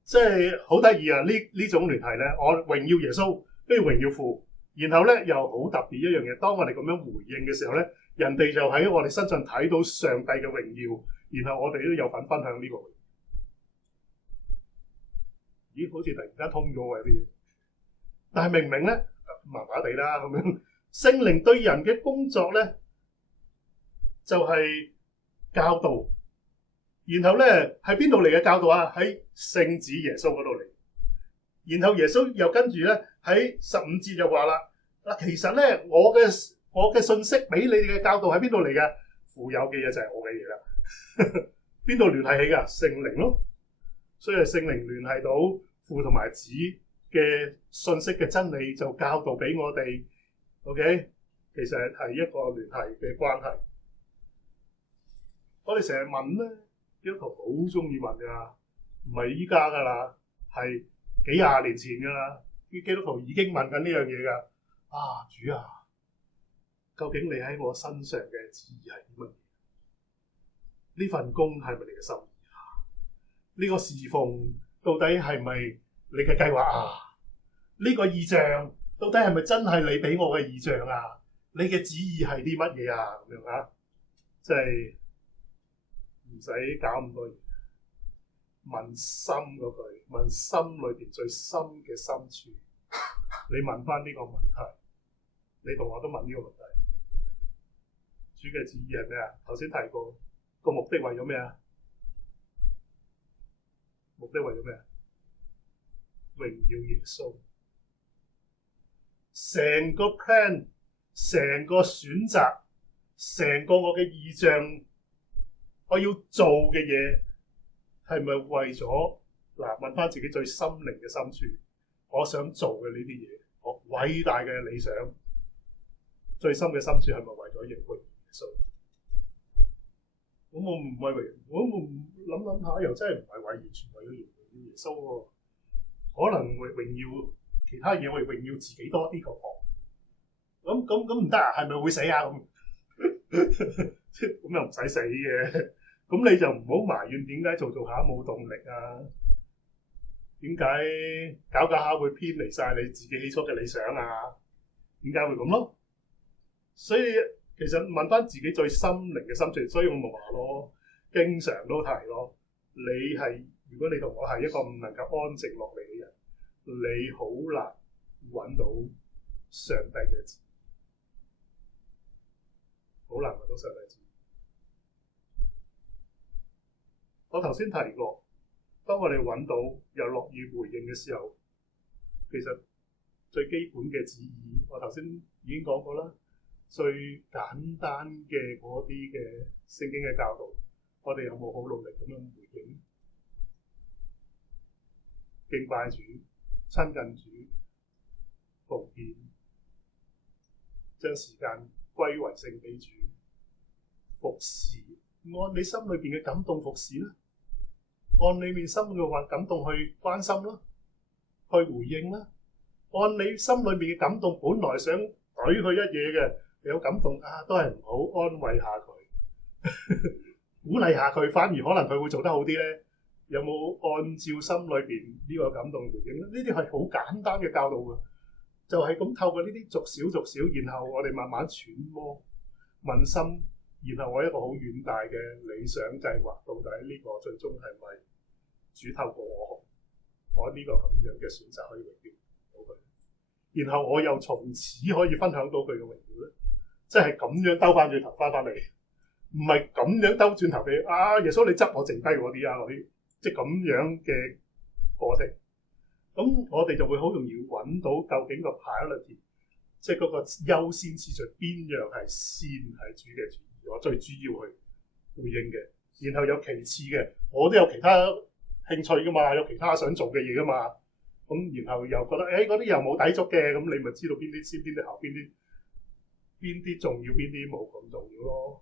即係好得意啊！呢種聯繫咧，我榮耀耶穌，跟住榮耀父，然後咧又好特別一樣嘢。當我哋咁樣回應嘅時候咧，人哋就喺我哋身上睇到上帝嘅榮耀，然後我哋都有份分享呢個榮耀。咦？好似突然間通咗喎啲嘢，但係明明咧麻麻地啦咁樣。聖靈對人嘅工作咧，就係教導。然後咧喺邊度嚟嘅教導啊？喺聖子耶穌嗰度嚟。然後耶穌又跟住咧喺15節就話啦，嗱，其實咧我嘅信息俾你哋嘅教導喺邊度嚟嘅？父有嘅嘢就係我嘅嘢啦。邊度聯繫起㗎？聖靈咯。所以聖靈聯繫到父同埋子嘅信息嘅真理，就教導俾我哋。OK， 其實係一個聯繫嘅關係。我哋成日問咧，基督徒好中意問㗎，唔係依家㗎啦，係幾廿年前㗎啦。啲基督徒已經問緊呢樣嘢㗎。啊，主啊，究竟你喺我身上嘅旨意係啲乜嘢？呢份工係咪你嘅心意啊？呢個侍奉到底係咪你嘅計劃啊？呢個異象到底係咪真係你俾我嘅異象啊？你嘅旨意係啲乜嘢啊？咁樣啊，即係唔使搞咁多嘢，問心嗰句，問心裏邊最深嘅深處，你問翻呢個問題，你同我都問呢個問題。主嘅旨意係咩啊？頭先提過個目的為咗咩啊？目的為咗咩啊？榮耀耶穌。成個 plan， 成個選擇，成個我嘅意象，我要做嘅嘢係咪為咗嗱？問翻自己最心靈嘅深處，我想做嘅呢啲嘢，我偉大嘅理想，最深嘅深處係咪為咗榮耀耶穌？咁我唔係為，我諗下又真係唔係完全為咗榮耀耶穌喎，可能榮耀其他嘢，為榮耀自己多啲個噃。咁唔得啊？係咪會死啊？咁又唔使死嘅。咁你就唔好埋怨點解做下冇動力啊？點解搞下會偏離晒你自己起初嘅理想啊？點解會咁咯？所以其實問翻自己最心靈嘅深處，所以我咪話咯，經常都提咯。如果你同我係一個唔能夠安靜落嚟嘅人，你好難揾到上帝嘅旨意，好難揾到上帝嘅旨意。我頭先提過，當我哋揾到又樂意回應嘅時候，其實最基本嘅旨意，我頭先已經講過啦。最簡單嘅嗰啲嘅聖經嘅教導，我哋有冇好努力咁樣回應？敬拜主、親近主、奉獻，將時間歸為聖俾主，服侍，按你心裏邊嘅感動服侍啦，按你面心嘅感動去關心啦，去回應啦，按你心裏邊嘅感動，本來想懟佢一嘢嘅，有感動啊，都係唔好，安慰下佢，鼓勵下佢，反而可能佢會做得好啲咧。有冇按照心裏邊呢個感動回應咧？呢啲係好簡單嘅教導㗎，就係咁透過呢啲逐少逐少，然後我哋慢慢揣摩問心，然後我一個好遠大嘅理想計劃，到底呢個最終係咪主透過我呢個咁樣嘅選擇可以榮耀到佢？然後我又從此可以分享到佢嘅榮耀咧，即係咁樣兜翻轉頭翻嚟，唔係咁樣兜轉頭俾耶穌你執我剩低嗰啲嗰啲，即係咁樣嘅過程。咁我哋就會好容易揾到究竟個 priority， 即係嗰個優先次序邊樣係先係主嘅旨意，我最主要去回應嘅。然後有其次嘅，我都有其他興趣噶嘛，有其他想做嘅嘢噶嘛。咁然後又覺得嗰啲又冇抵觸嘅，咁你咪知道邊啲先，邊啲後，邊啲重要，邊啲冇咁重要咯。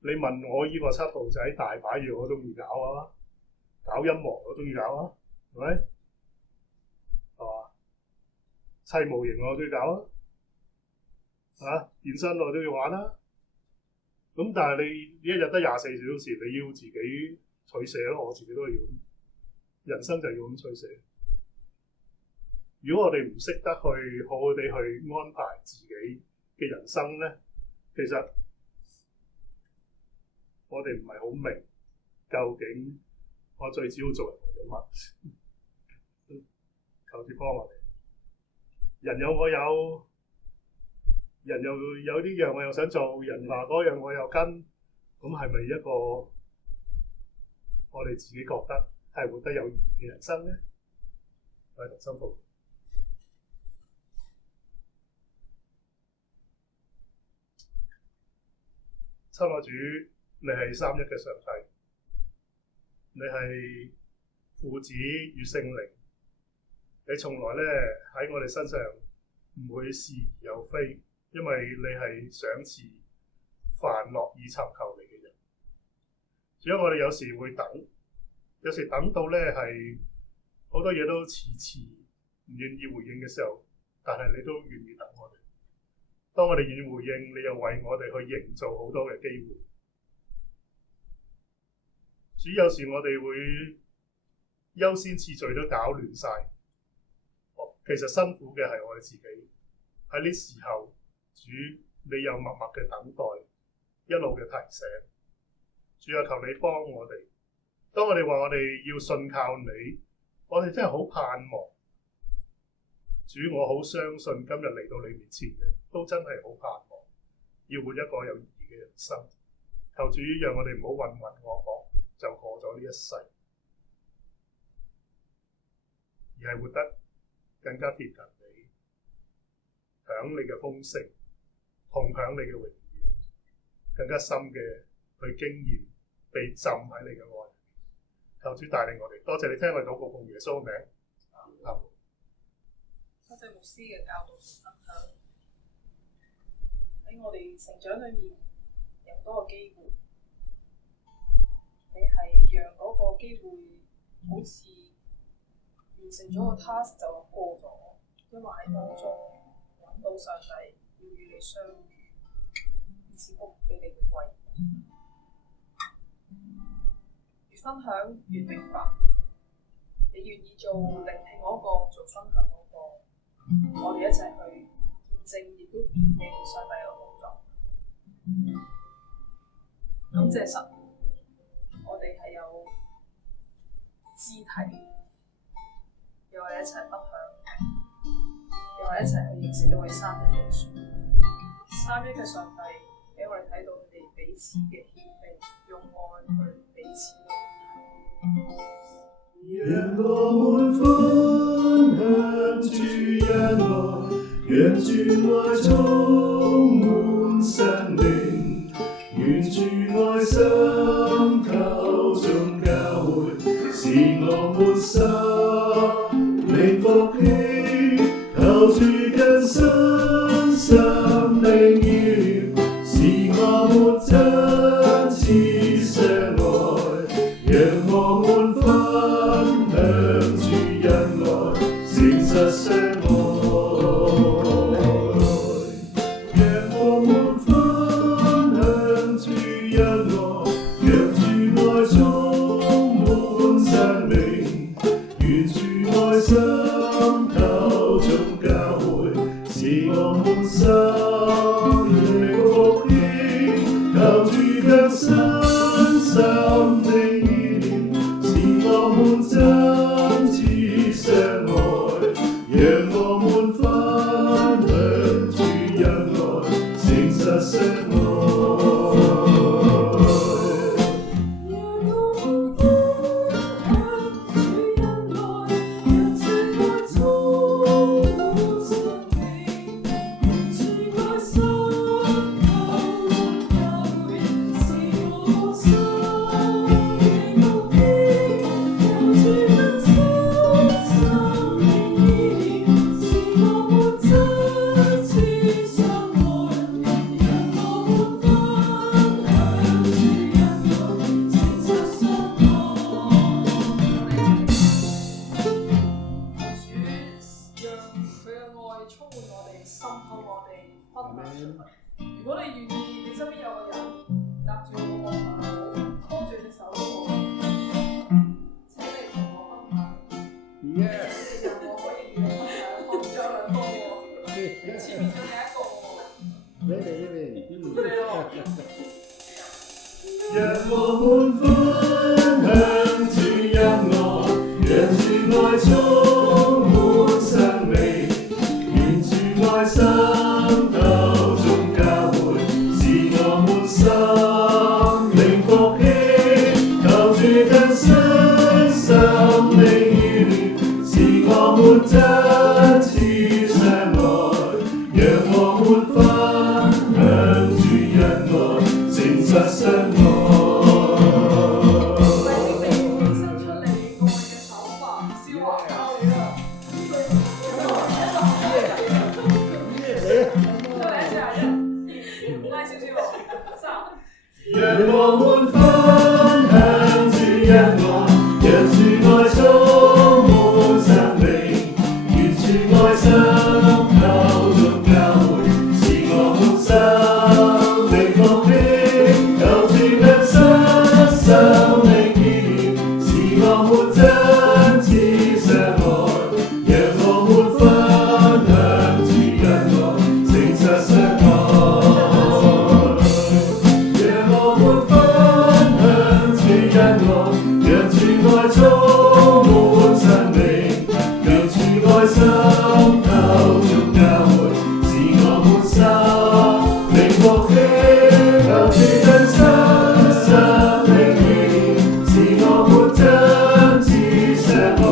你問我呢個七號仔大把嘢我中意搞啊，搞音樂我中意搞啊，係咪？係嘛？砌模型我中意搞啊，健身我都要玩啦。咁但係你一日得24小時，你要自己取捨咯。我自己都係要，人生就要咁取捨。如果我哋唔識得去好好地去安排自己嘅人生咧，其實我哋唔係好明究竟我最主要做人係乜。求主幫我哋。人有我有，人又有呢樣我又想做，人話嗰樣我又跟，咁係咪一個我哋自己覺得係活得有意義嘅人生咧？我係同心抱。親愛主，你係三一嘅上帝，你係父子與聖靈，你從來咧喺我哋身上唔會是而又非，因為你係賞賜凡樂意尋求你嘅人。只有我哋有時會等，有時等到咧係好多嘢都遲遲唔願意回應嘅時候，但係你都願意等我哋。當我哋願意回應，你又為我哋去營造好多嘅機會。主，有時我哋會優先次序都搞亂晒，其實辛苦嘅係我哋自己。喺呢時候，主你又默默嘅等待，一路嘅提醒。主啊，求你幫我哋。當我哋話我哋要信靠你，我哋真係好盼望。主，我好相信今日嚟到你面前嘅，都真係好盼望，要活一個有意義嘅人生。求主讓我哋唔好渾渾噩噩就過咗呢一世，而係活得更加貼近你，享你嘅豐盛，同享你嘅榮譽，更加深嘅去經驗被浸喺你嘅愛。求主帶領我哋，多謝你聽我哋禱告，奉耶穌嘅名。多謝牧師嘅教導同分享，喺我哋成長裏面有多個機會，你係讓嗰個機會好似完成咗個 task 就過咗，因為喺當中揾到上帝要與你相遇，賜福俾你嘅貴人。越分享越明白，你願意做聆聽嗰個，做分享嗰個。我哋一齊去見證，亦都辨認上帝嘅工作。感謝神，我哋係有肢體，又係一齊分享，又係一齊去認識呢位三一嘅主。三一嘅上帝俾我哋睇到佢哋彼此嘅謙卑，用愛去彼此讓我們分享主恩愛，讓主愛充滿生命，願主愛滲透眾教會，使我們心靈復興，求主更新心靈意，使我們真切相愛，讓我們分享主恩愛，誠實相愛，讓我們分享主恩愛，讓主愛充滿生命，願主愛滲分享出去。如果你願意，你身邊有個人搭住我個膊頭，拖住隻手都好，請你同我分享。Yes。你哋我可以與你分享，我仲有兩個喎，前面仲有一個喎。讓我們分享主恩愛，讓主愛充滿生命，願主愛心透中交匯，使我們心靈復興，求主更新心靈意念，使我們真切相愛，讓我們分享主恩愛，誠實相愛。讓我們分享主恩愛，讓主愛充滿生命，願主愛心透中交匯，使我們心靈復興，求主更新生命意念，使我們真切相愛，讓我們分享主恩愛，誠實相愛。讓主愛充滿生命，讓主愛心透中交匯，使我們心靈復興，求主更新生命意念，使我們真切相愛，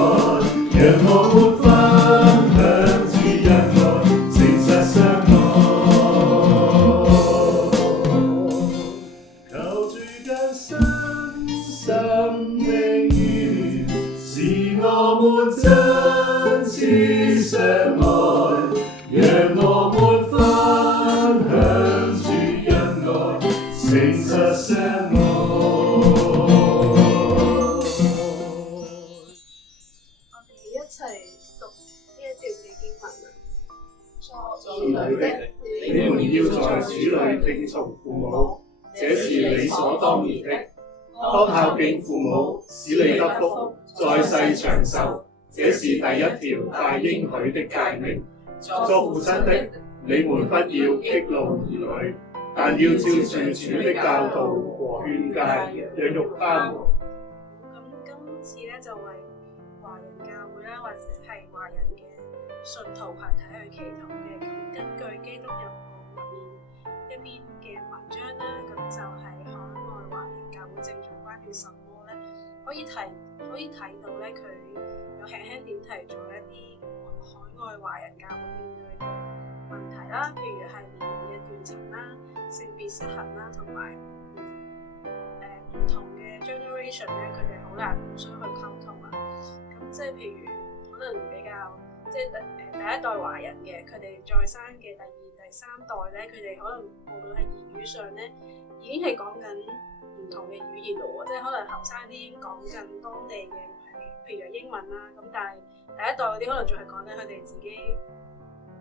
讓我們分享主恩愛，誠實相愛，求主更新生命意念，使我們真切相愛，讓我們分享主恩愛，誠實相愛。我哋一齊讀呢一段嘅經文啊！兒女的，你們要在主裏聽從父母，這是理所當然的。當孝敬父母，使你得福，在世長壽，這是第一條大應許的誡命。作父親的，你們不要激怒兒女，但要照住主的教導和勸誡，養育他們。咁今次咧就為華人教會啦，或者係華人嘅信徒群體去祈禱嘅。咁根據基督日報入面一篇嘅文章啦，咁就係海外華人教會正在關注什麼咧？可以睇到咧，佢有輕輕點提咗一啲海外華人教會面對嘅問題啦，譬如係年齡嘅斷層啦、性別失衡啦，同埋唔同嘅 generation 咧，佢哋好難互相去溝通啊。咁即係譬如可能比較即係第一代華人嘅，佢哋再生嘅第二、第三代咧，佢哋可能無論係言語上咧，已經係講緊唔同嘅語言咯喎，即係可能後生啲已經講緊當地嘅譬如英文啦，咁但係第一代嗰啲可能仲係講緊佢哋自己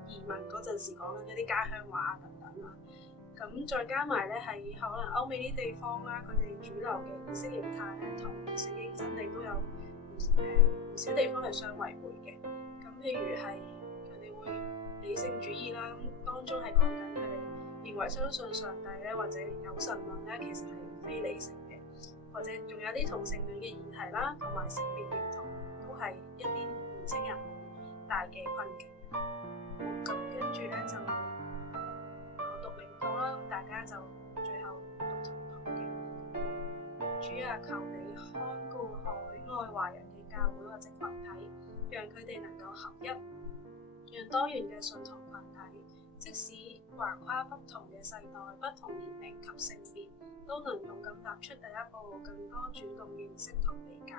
移民嗰陣時講緊一啲家鄉話等等啦。咁再加埋咧係可能歐美啲地方啦，佢哋主流嘅意識形態咧同聖經真理都有唔少地方係相違背嘅。咁譬如係佢哋會理性主義啦，咁當中係講緊佢哋認為相信上帝咧或者有神論咧，其實係非理性嘅，或者仲有啲同性戀嘅議題啦，同埋性別認同都係一啲年青人大嘅困境。咁跟住咧就我讀領報啦，大家就最後讀同學嘅。主啊，求你看顧海外華人嘅教會或者群體，讓佢哋能夠合一，讓多元嘅信徒群體，即使橫跨不同嘅世代、不同年齡及性別，都能勇敢踏出第一步，更多主動認識同理解，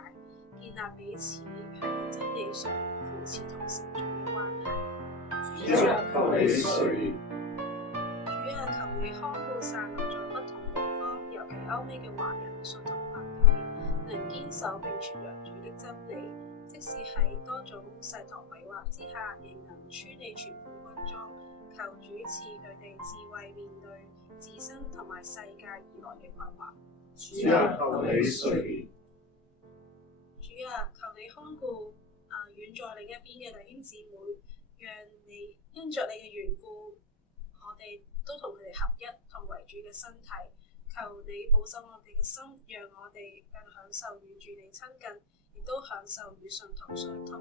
建立彼此喺真理上扶持同成長嘅關係。主啊，求你垂。主啊，求你看顧散落在不同地方，尤其歐美嘅華人信徒群體，能堅守並傳揚主的真理，即使喺多種世俗迷惑之下，仍能穿你全副軍裝，求主賜佢哋智慧面對自身同埋世界而來嘅困惑。主啊，求你垂憐。主啊，求你看顧遠在另一邊嘅弟兄姊妹，讓你因着你嘅緣故，我哋都同佢哋合一，同為主嘅身體。求你保守我哋嘅心，讓我哋更享受與主你親近，亦都享受與信徒相通。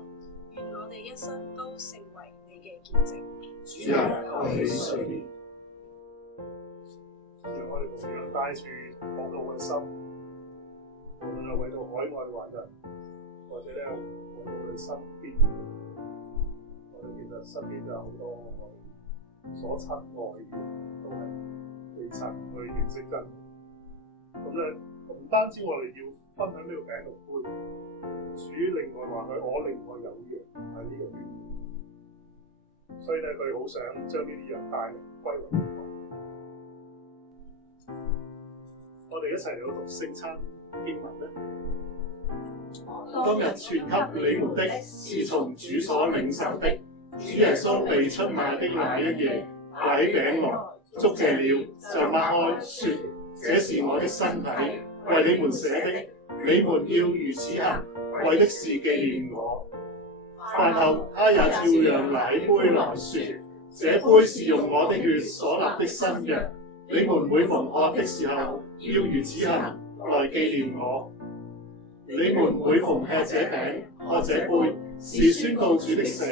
願我哋一生都成為你嘅見證。主啊，求你垂憐。讓我哋同樣帶住禱告嘅心，無論係為到海外華人，或者咧為到我哋身邊，我哋其實身邊就有好多我哋所親愛嘅，都係未曾去認識真。咁咧，唔單止我哋要分享呢個餅同杯，主另外話佢我另外有羊喺呢個圈，所以咧佢好想將呢啲人帶嚟歸為一個。我哋一齊嚟到讀聖餐經文咧。今日傳給你們的是從主所領受的，主耶穌被出賣的那一夜，拿起餅來，祝謝了，就擘開，說：這是我的身體，為你們捨的，你們要如此行，為的是紀念我。飯後，他也照樣拿起杯來說：這杯是用我的血所立的新約，你們每逢喝的時候，要如此行，來紀念我。你們每逢吃這餅、喝這杯，是宣告主的死，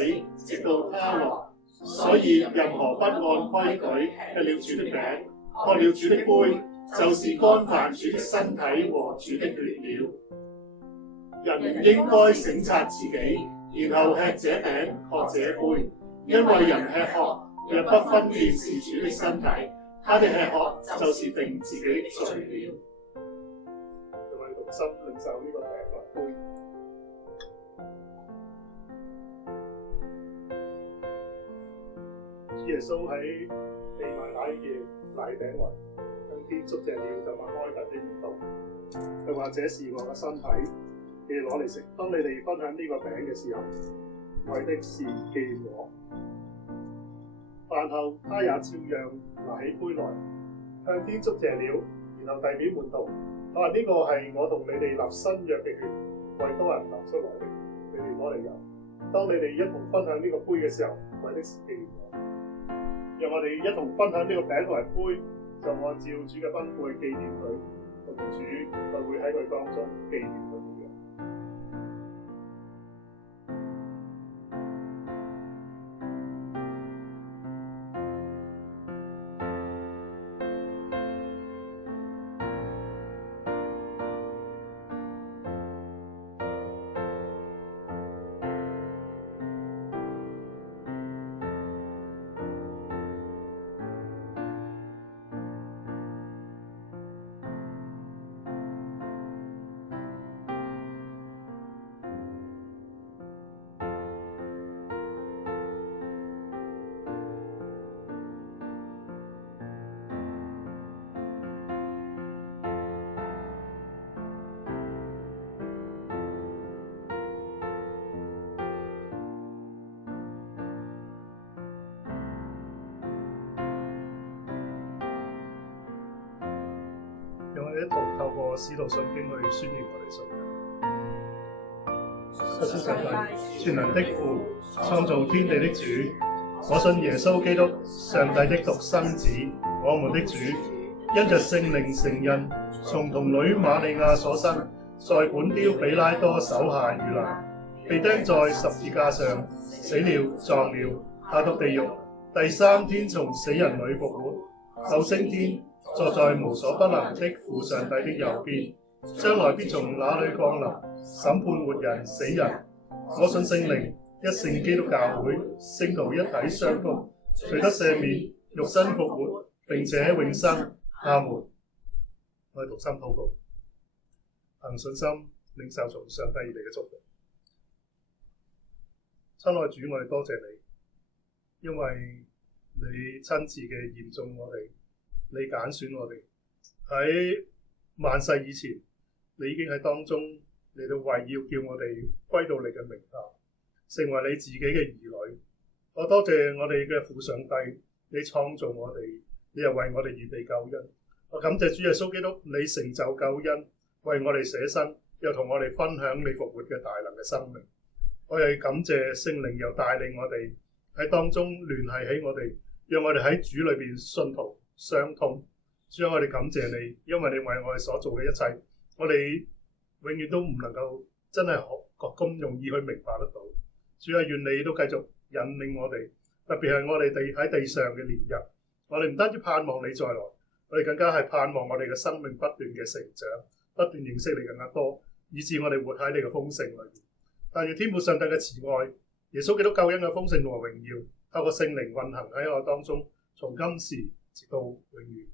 直到他來。所以任何不按規矩吃了主的餅、喝了主的杯，就是干犯主的身體和主的血了。人應該省察自己，然後吃這餅、喝這杯，因為人吃喝若不分辨是主的身體，他的吃喝就是定自己罪了。我哋同心領受呢個餅同杯。主耶穌喺被賣那一夜拿起餅來，向天祝謝了，就擘開特啲門道。佢話：這是我嘅身體，你哋攞嚟食。當你哋分享呢個餅嘅時候，為的是紀念我。飯後，他也照樣拿起杯來，向天祝謝了，然後遞俾門徒。佢話：呢個係我同你哋立新約嘅血，為多人流出來的，你哋攞嚟飲。當你哋一同分享呢個杯嘅時候，為的是紀念我。讓我哋一同分享呢個餅同埋杯，就按照主嘅吩咐去紀念佢，同主就會喺佢當中紀念佢一樣。讓我哋一同透過使徒信經去宣揚我哋信仰。實實在在全能的父，創造天地的主，我信耶穌基督，上帝的獨生子，我們的主，因着聖靈成孕，從童女瑪利亞所生，在本丟彼拉多手下遇難，被釘在十字架上，死了，葬了，下到地獄，第三天從死人裏復活，後升天，坐在無所不能的父上帝的右邊，將來必從那裏降臨，審判活人死人。我信聖靈，一聖基督教會，聖徒一體相福，罪得赦免，肉身復活，並且永生。阿門。我哋同心禱告，憑信心領受從上帝而嚟嘅祝福。親愛主，我哋多謝你，因為你親自嘅驗中我哋，你揀選我哋喺萬世以前，你已經喺當中嚟到為要叫我哋歸到你嘅名下，成為你自己嘅兒女。我多謝我哋嘅父上帝，你創造我哋，你又為我哋預備救恩。我感謝主耶穌基督，你成就救恩，為我哋捨身，又同我哋分享你復活嘅大能嘅生命。我又感謝聖靈又帶領我哋喺當中聯繫起我哋，讓我哋喺主裏邊信徒相通。主啊，我哋感謝你，因為你為我哋所做嘅一切，我哋永遠都唔能夠真係咁容易去明白得到。主啊，願你都繼續引領我哋，特別係我哋喺地上嘅年日，我哋唔單止盼望你再來，我哋更加係盼望我哋嘅生命不斷嘅成長，不斷認識你更加多，以致我哋活喺你嘅豐盛裏面。但願天父上帝嘅慈愛、耶穌基督救恩嘅豐盛和榮耀，透過聖靈運行喺我當中，從今時直到永遠。